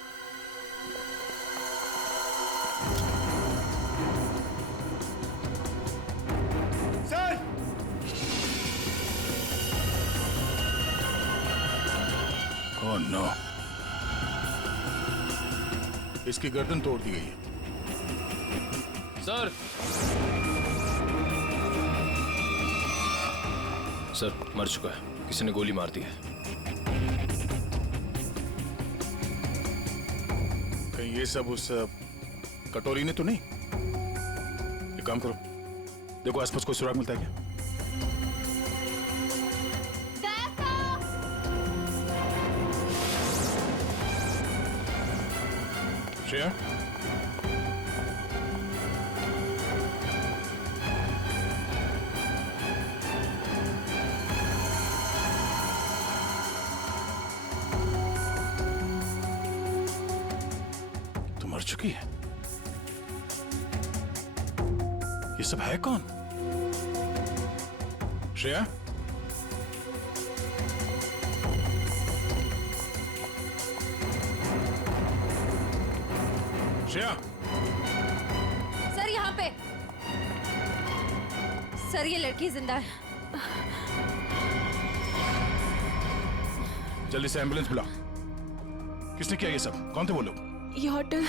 ओह नो, इसकी गर्दन तोड़ दी गई है। सर, सर मर चुका है, किसी ने गोली मार दी है। कहीं ये सब उस कटोरी ने तो नहीं? एक काम करो, देखो आसपास कोई सुराग मिलता है क्या? श्रेया, तो मर चुकी है। ये सब है कौन? श्रेया, श्रेया, सर यहाँ पे। सर ये लड़की जिंदा है। जल्दी से एम्बुलेंस बुला। किसने किया ये सब? कौन थे वो लोग? ये होटल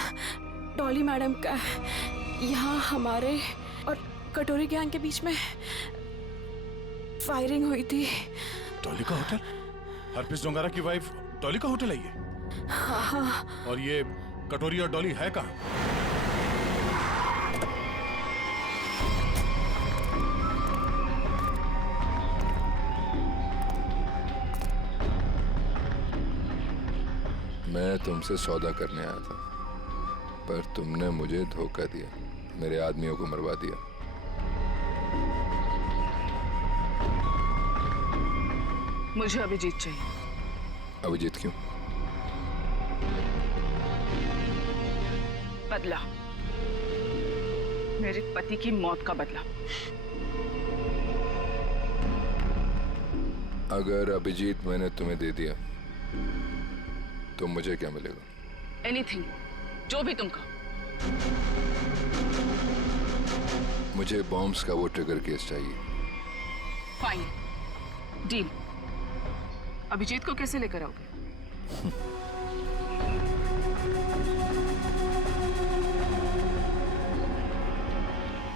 डॉली मैडम का है। यहाँ हमारे और कटोरी गैंग के बीच में फायरिंग हुई थी। डॉली का होटल? हरपीस जोंगारा की वाइफ डॉली का होटल है ये? हाँ। और ये कटोरी और डॉली है कहाँ? मैं तुमसे सौदा करने आया था, पर तुमने मुझे धोखा दिया, मेरे आदमियों को मरवा दिया। मुझे अभिजीत चाहिए। अभिजीत क्यों? बदला, मेरे पति की मौत का बदला। अगर अभिजीत मैंने तुम्हें दे दिया तो मुझे क्या मिलेगा? एनीथिंग, जो भी तुम कहो। मुझे बॉम्ब्स का वो ट्रिगर केस चाहिए। Fine, deal. अभिजीत को कैसे लेकर आओगे?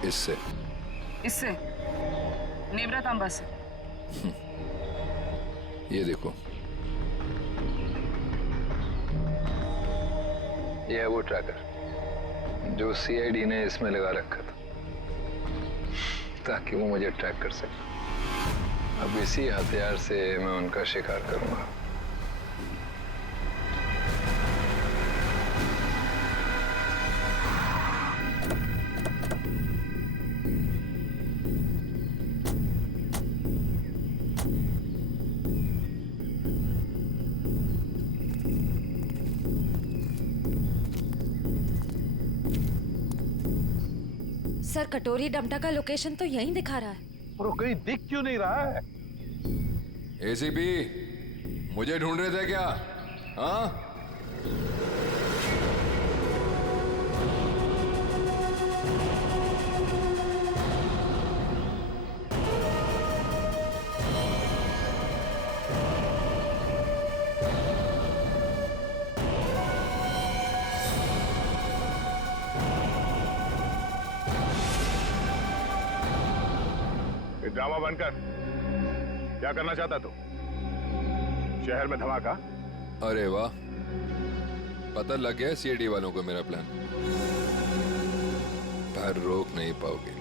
इससे। इससे? नेवरा तांबा से। ये देखो, ये है वो ट्रैकर जो सीआईडी ने इसमें लगा रखा था ताकि वो मुझे ट्रैक कर सके। अब इसी हथियार से मैं उनका शिकार करूंगा। सर, कटोरी डमटा का लोकेशन तो यहीं दिखा रहा है। और वो कहीं दिख क्यों नहीं रहा है? एसीपी, मुझे ढूंढ रहे थे क्या? हाँ? ड्रामा बनकर क्या करना चाहता तू? शहर में धमाका? अरे वाह, पता लग गया सीआईडी वालों को मेरा प्लान, पर रोक नहीं पाओगे।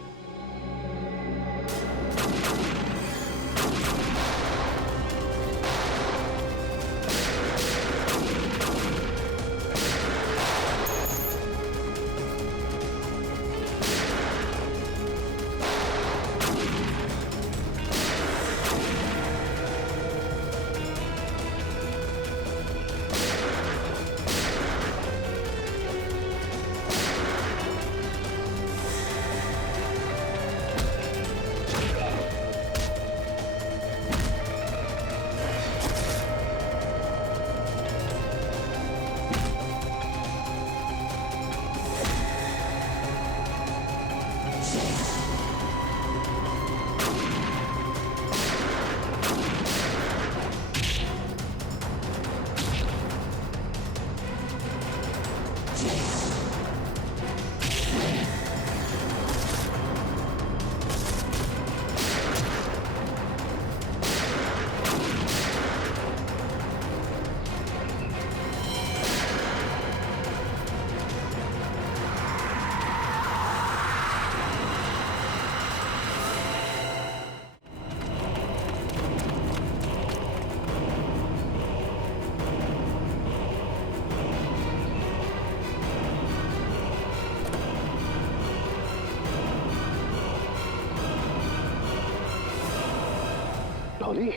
डॉली?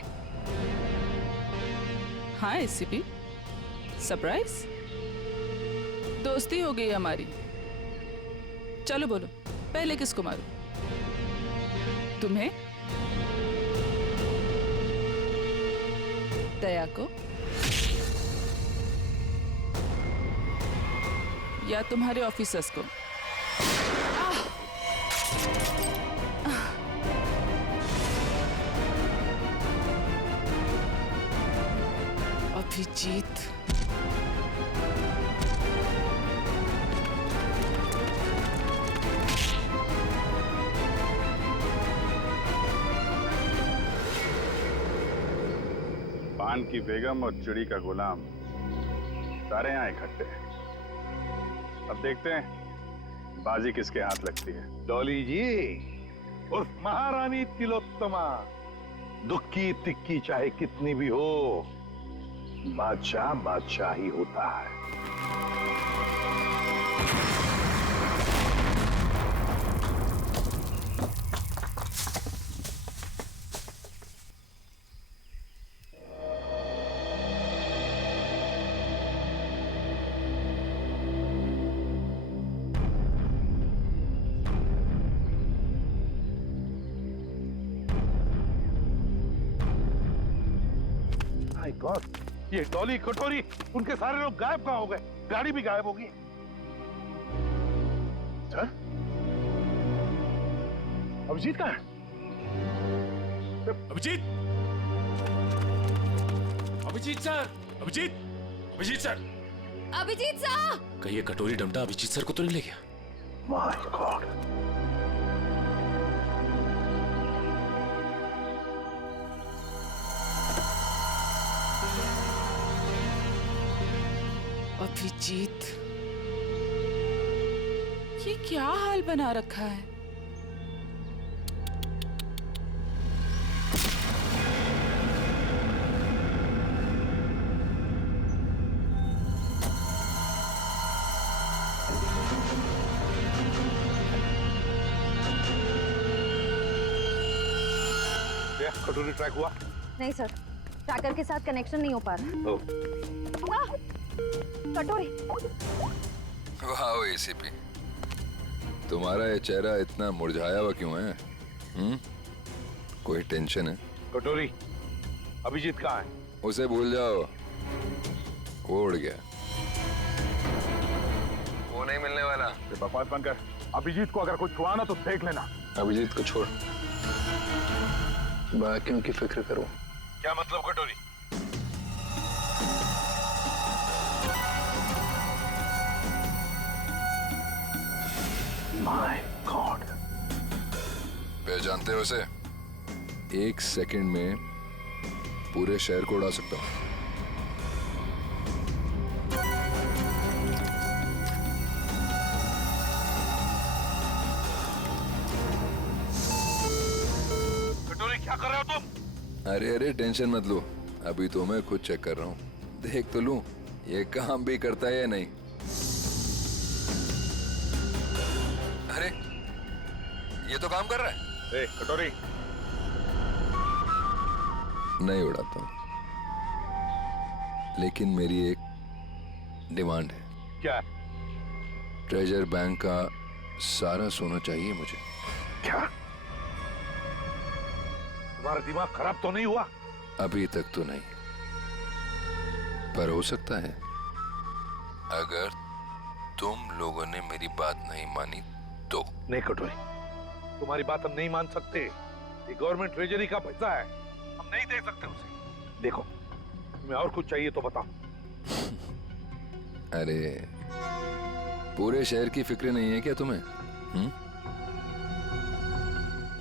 हाँ एसीपी, सरप्राइज? दोस्ती हो गई हमारी। चलो बोलो, पहले किसको मारूं? तुम्हें? दया को? या तुम्हारे ऑफिसर्स को? अभिजीत, पान की बेगम और चिड़ी का गुलाम सारे यहाँ इकट्ठे हैं। अब देखते हैं बाजी किसके हाथ लगती है। डॉली जी, उस महारानी तिलोत्तमा, दुख की तिक्की चाहे कितनी भी हो, बादशाह बादशाह ही होता है। माय गॉड, ये डॉली कटोरी उनके सारे लोग गायब कहाँ हो गए? गाड़ी भी गायब होगी। सर, अभिजीत कहाँ है? Abhijeet, Abhijeet sir, Abhijeet, Abhijeet sir, Abhijeet sir! कहीं ये कटोरी डमटा अभिजीत सर को तो नहीं ले गया? My God. अभिजीत, ये क्या हाल बना रखा है? कटोरी ट्रैक हुआ? नहीं सर, ट्रैकर के साथ कनेक्शन नहीं हो पा रहा। कटोरी। वाह एसीपी, तुम्हारा ये चेहरा इतना मुरझाया हुआ क्यों है? कोई टेंशन है? कटोरी, अभिजीत कहाँ है? उसे भूल जाओ, वो उड़ गया। वो नहीं मिलने वाला। बकवास बंद कर। अभिजीत को अगर कुछ हुआ ना तो देख लेना। अभिजीत को छोड़, बाकियों की फिक्र करो। क्या मतलब कटोरी? माय गॉड, पहचानते हो उसे? 1 सेकंड में पूरे शहर को उड़ा सकता हूं। कटोरी क्या कर रहे हो तुम? अरे टेंशन मत लो, अभी तो मैं खुद चेक कर रहा हूँ। देख तो लूं ये काम भी करता है या नहीं। अरे ये तो काम कर रहा है। ए, कटोरी, नहीं उड़ाता हूँ, लेकिन मेरी एक डिमांड है। क्या? ट्रेजर बैंक का सारा सोना चाहिए मुझे। क्या? तुम्हारा दिमाग खराब तो नहीं हुआ? अभी तक तो नहीं, पर हो सकता है अगर तुम लोगों ने मेरी बात नहीं मानी तो। नहीं कटोरी, तुम्हारी बात हम नहीं मान सकते। ये गवर्नमेंट ट्रेजरी का पैसा है, हम नहीं दे सकते उसे। देखो, तुम्हें और कुछ चाहिए तो बताओ। अरे पूरे शहर की फिक्र नहीं है क्या तुम्हें?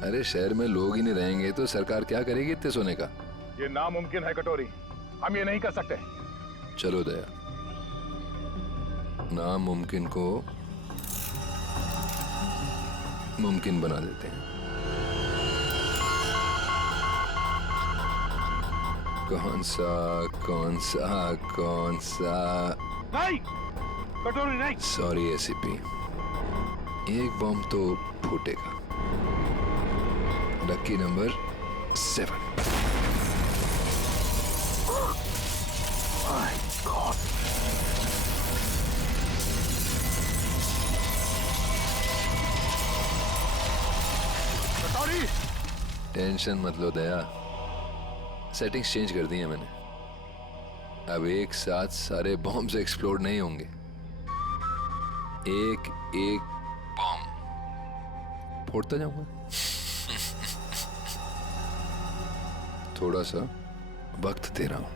अरे शहर में लोग ही नहीं रहेंगे तो सरकार क्या करेगी इतने सोने का? ये नामुमकिन है कटोरी, हम ये नहीं कर सकते। चलो दया, नामुमकिन को मुमकिन बना देते हैं। कौन सा? नहीं कटोरी, नहीं। सॉरी एसीपी, एक बॉम्ब तो फूटेगा। Lucky number 7। My god. कटोरी, टेंशन मत लो दया, सेटिंग्स चेंज कर दी है मैंने। अब एक साथ सारे बॉम्ब्स एक्सप्लोड नहीं होंगे, एक एक बॉम्ब फोड़ता जाऊंगा। थोड़ा सा वक्त दे रहा हूं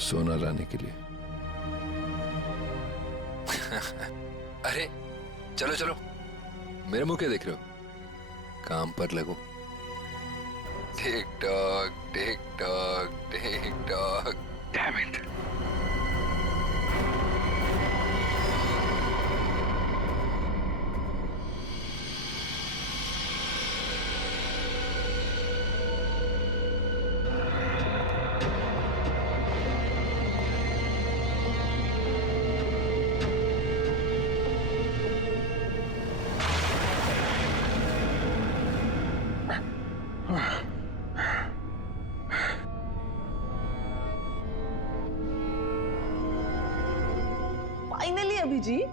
सोना लाने के लिए। अरे चलो चलो, मेरे मुंह क्या देख रहे हो? काम पर लगो। Tick tock tick tock tick tock. Damn it. Abhijeet,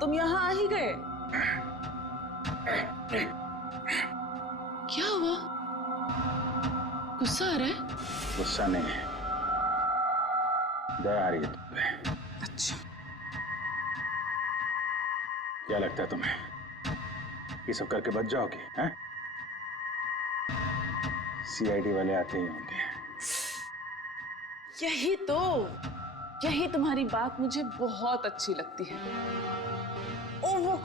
तुम यहाँ आ ही गए। क्या हुआ? गुस्सा आ रहा है? गुस्सा नहीं है, दया आ रही है तुम पे। अच्छा, क्या लगता है तुम्हें ये सब करके बच जाओगे? हैं? सीआईडी वाले आते ही होंगे। यही तुम्हारी बात मुझे बहुत अच्छी लगती है। Over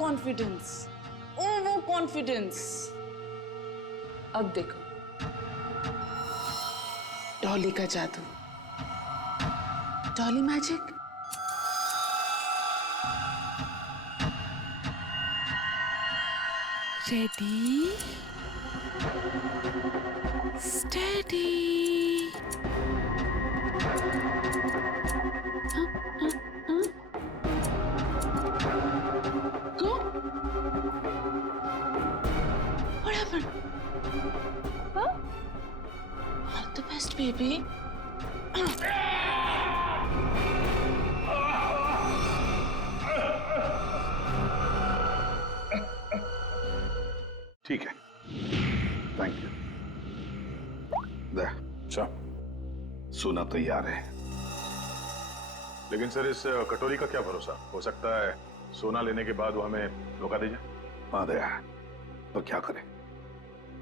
confidence. अब देखो, डॉली का जादू, Dolly magic. Ready, steady. Go. What happened? Huh? All the best, baby. ठीक है, थैंक यू। अच्छा, सोना तैयार है। लेकिन सर इस कटोरी का क्या भरोसा? हो सकता है सोना लेने के बाद वो हमें धोखा दे जाए। हाँ दया, तो क्या करें?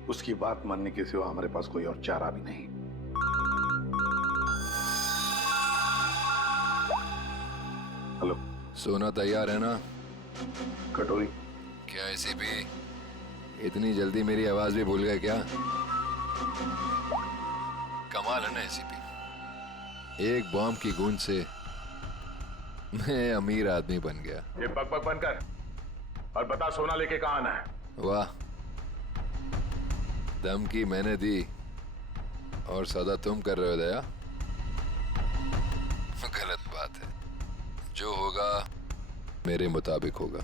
उसकी बात मानने के सिवा हमारे पास कोई और चारा भी नहीं। हेलो, सोना तैयार है ना? कटोरी? क्या एसीपी इतनी जल्दी मेरी आवाज भी भूल गए क्या? कमाल है ना एसीपी, एक बॉम्ब की गूंज से मैं अमीर आदमी बन गया। ये बक बनकर और बता सोना लेके कहाँ आना है? वाह, धमकी मैंने दी और सदा तुम कर रहे हो दया। गलत बात है, जो होगा मेरे मुताबिक होगा,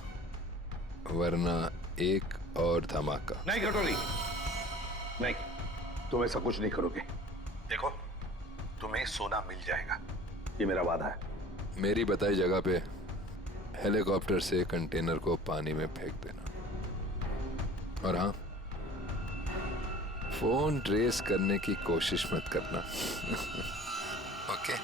वरना एक और धमाका। नहीं कटोरी, नहीं, तुम ऐसा कुछ नहीं करोगे। देखो, तुम्हें सोना मिल जाएगा, ये मेरा वादा है। मेरी बताई जगह पे हेलीकॉप्टर से कंटेनर को पानी में फेंक देना, और हाँ, फोन ट्रेस करने की कोशिश मत करना। ओके?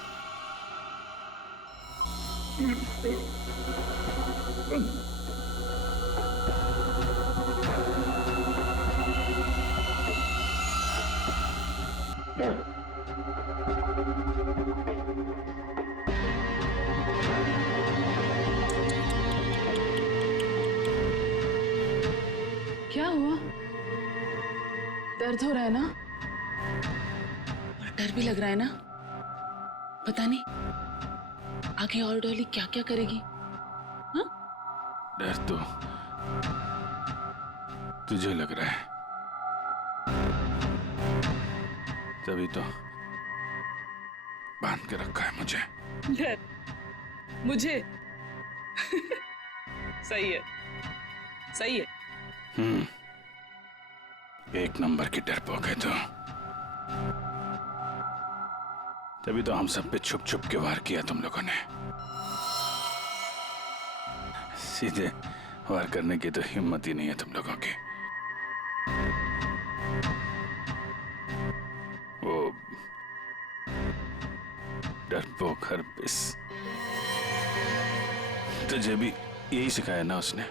क्या हुआ? दर्द हो रहा है ना? और डर भी लग रहा है ना? पता नहीं आगे और डॉली क्या क्या करेगी। हाँ? डर तो तुझे लग रहा है, तभी तो बांध के रखा है मुझे। डर मुझे? सही है, सही है। एक नंबर की डरपोक है तो। तभी तो हम सब पे छुप छुप के वार किया तुम लोगों ने। सीधे वार करने की तो हिम्मत ही नहीं है तुम लोगों की। वो डरपोक हरपिस, तुझे भी यही सिखाया ना उसने,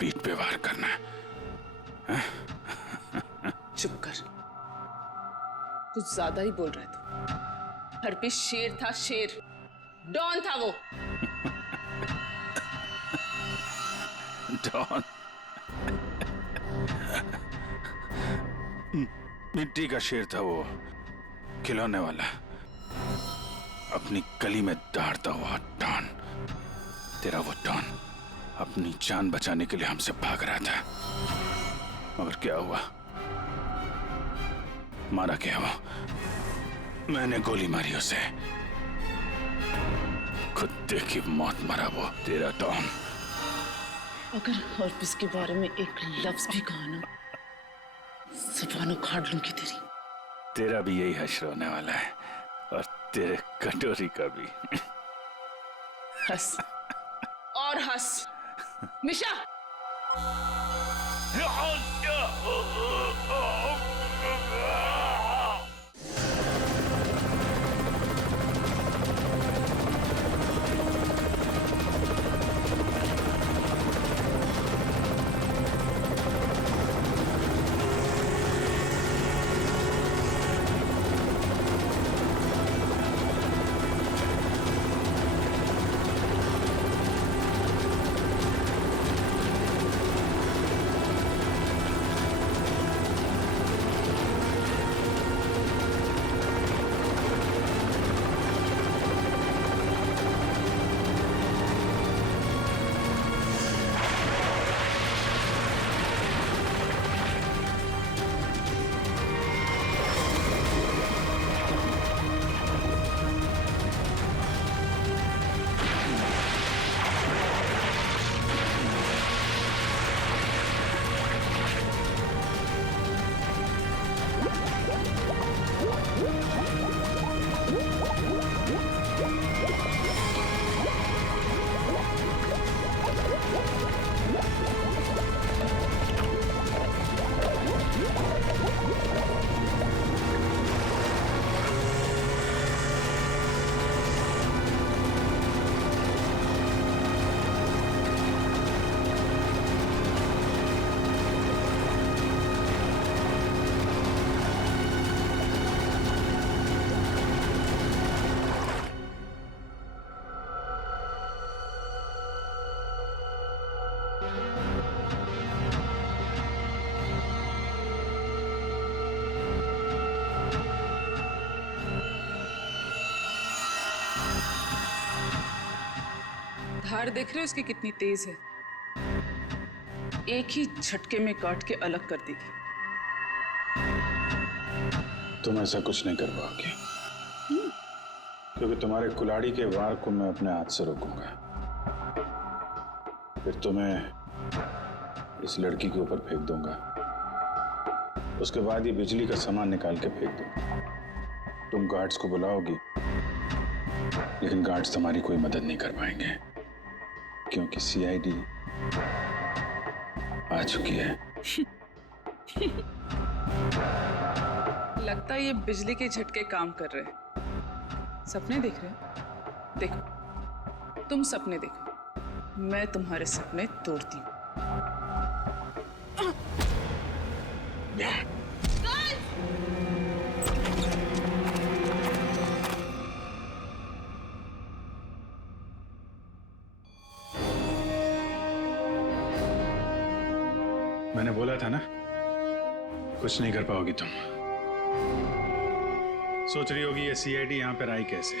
पीठ पे वार करना है? चुप कर, कुछ ज्यादा ही बोल रहे थे। हरपिस शेर था, शेर, डॉन था वो। डॉन? मिट्टी का शेर था वो, खिलौने वाला, अपनी गली में दौड़ता हुआ डॉन। तेरा वो डॉन अपनी जान बचाने के लिए हमसे भाग रहा था, मगर क्या हुआ? मारा क्या वो? मैंने गोली मारी उसे, कुत्ते की मौत मरा वो तेरा डॉन। अगर हरपिस के बारे में एक लफ्ज भी कहा ना, ज़ुबान उखाड़ लूंगी तेरी। तेरा भी यही हश्र होने वाला है, और तेरे कटोरी का भी। हंस और हंस। मिशा धार देख रहे हो इसकी कितनी तेज है, एक ही झटके में काट के अलग कर देगी। तुम ऐसा कुछ नहीं कर पाओगे, क्योंकि तुम्हारे कुल्हाड़ी के वार को मैं अपने हाथ से रोकूंगा। फिर तुम्हें इस लड़की के ऊपर फेंक दूंगा, उसके बाद ये बिजली का सामान निकाल के फेंक दूंगा। तुम गार्ड्स को बुलाओगी, लेकिन गार्ड्स तुम्हारी कोई मदद नहीं कर पाएंगे, क्योंकि सीआईडी आ चुकी है। लगता है ये बिजली के झटके काम कर रहे हैं। सपने देख रहे हो? देखो, तुम सपने देखो, मैं तुम्हारे सपने तोड़ती हूँ। मैंने बोला था ना, कुछ नहीं कर पाओगी तुम। सोच रही होगी ये सीआईडी यहां पर आई कैसे।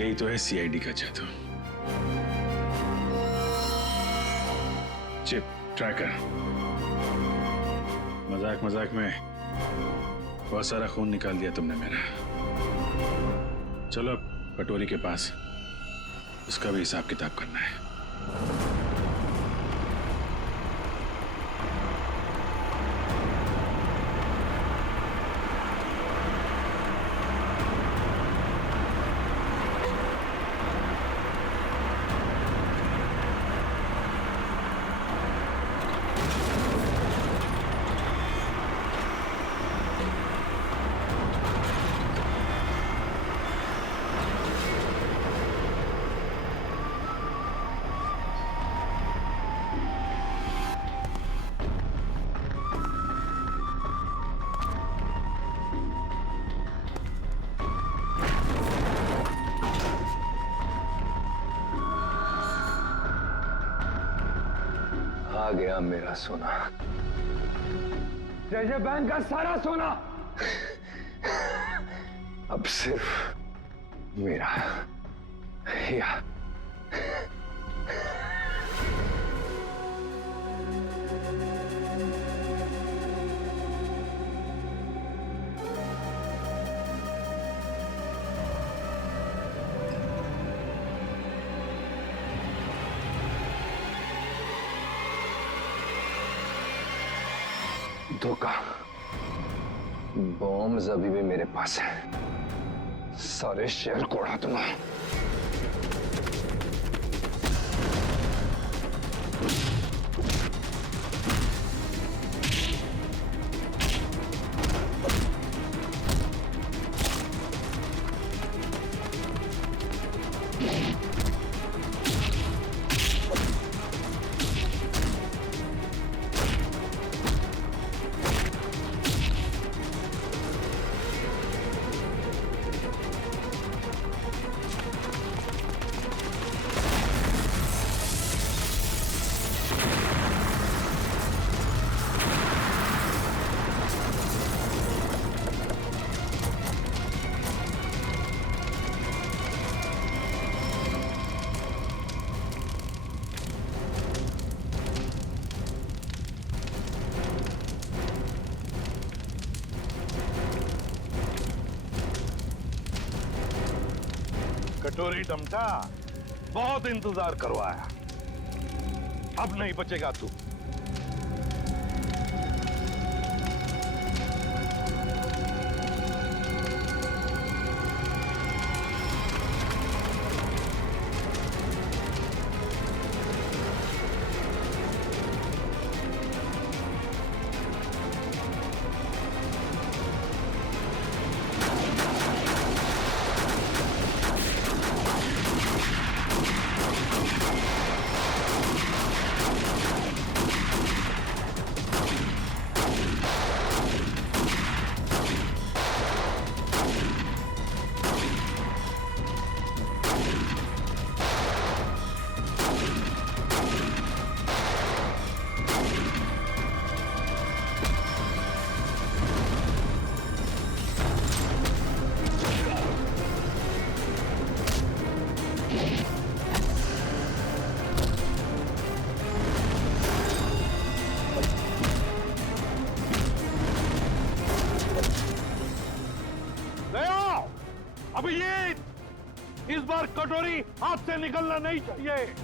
यही तो है सीआईडी का जादू। Chip, tracker. मजाक मजाक में बहुत सारा खून निकाल दिया तुमने मेरा। चलो अब कटोरी के पास, उसका भी हिसाब किताब करना है। आ गया मेरा सोना, ट्रेजर बैंक का सारा सोना अब सिर्फ मेरा। या धोखा, बॉम्ब्स अभी भी मेरे पास है, सारे शेर को उड़ा दूंगा। कटोरी टमटा, बहुत इंतजार करवाया, अब नहीं बचेगा तू। अभी ये इस बार कटोरी हाथ से निकलना नहीं चाहिए।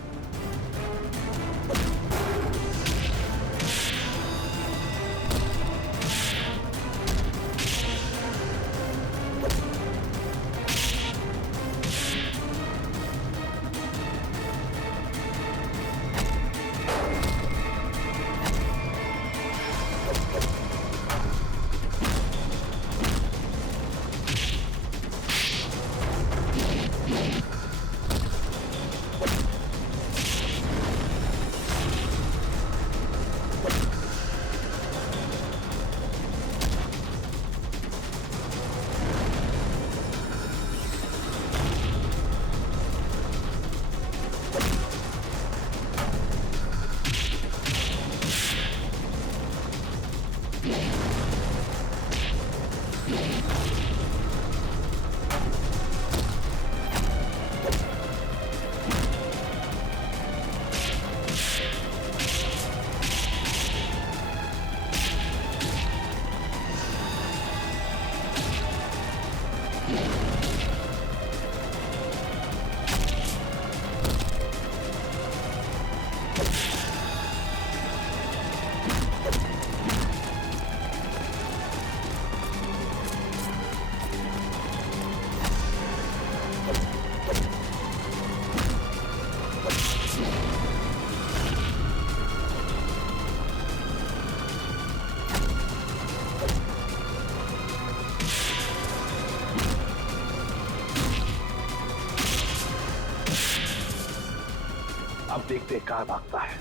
अब देखते कहां भागता है।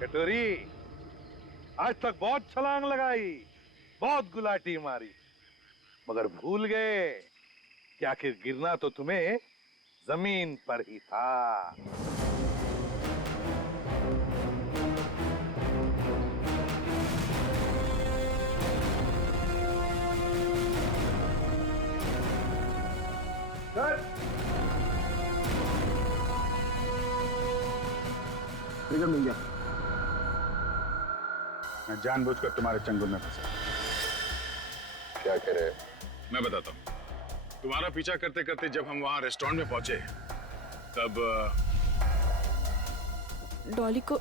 कटोरी, आज तक बहुत छलांग लगाई, बहुत गुलाटी मारी, मगर भूल गए कि आखिर गिरना तो तुम्हें जमीन पर ही था। ट्रिगर मिल गया। मैं जानबूझकर तुम्हारे चंगुल में फंसा। क्या कह रहे? मैं बताता हूँ। तुम्हारा पीछा करते करते जब हम वहां रेस्टोरेंट में पहुंचे तब डॉली को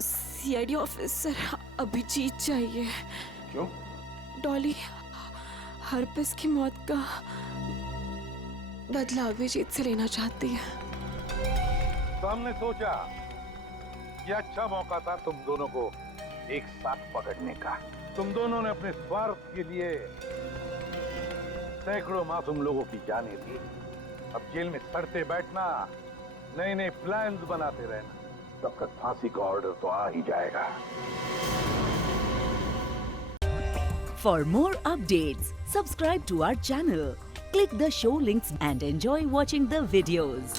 सीआईडी ऑफिसर अभिजीत चाहिए। क्यों? डॉली हरपिस की मौत का बदला अभिजीत से लेना चाहती है। तो हमने सोचा ये अच्छा मौका था तुम दोनों को एक साथ पकड़ने का। तुम दोनों ने अपने स्वार्थ के लिए सैकड़ों मासूम लोगों की जानें दी। अब जेल में सड़ते बैठना, नए नए प्लान्स बनाते रहना, तब तक फांसी का ऑर्डर तो आ ही जाएगा। For more updates, subscribe to our channel, click the show links and enjoy watching the videos.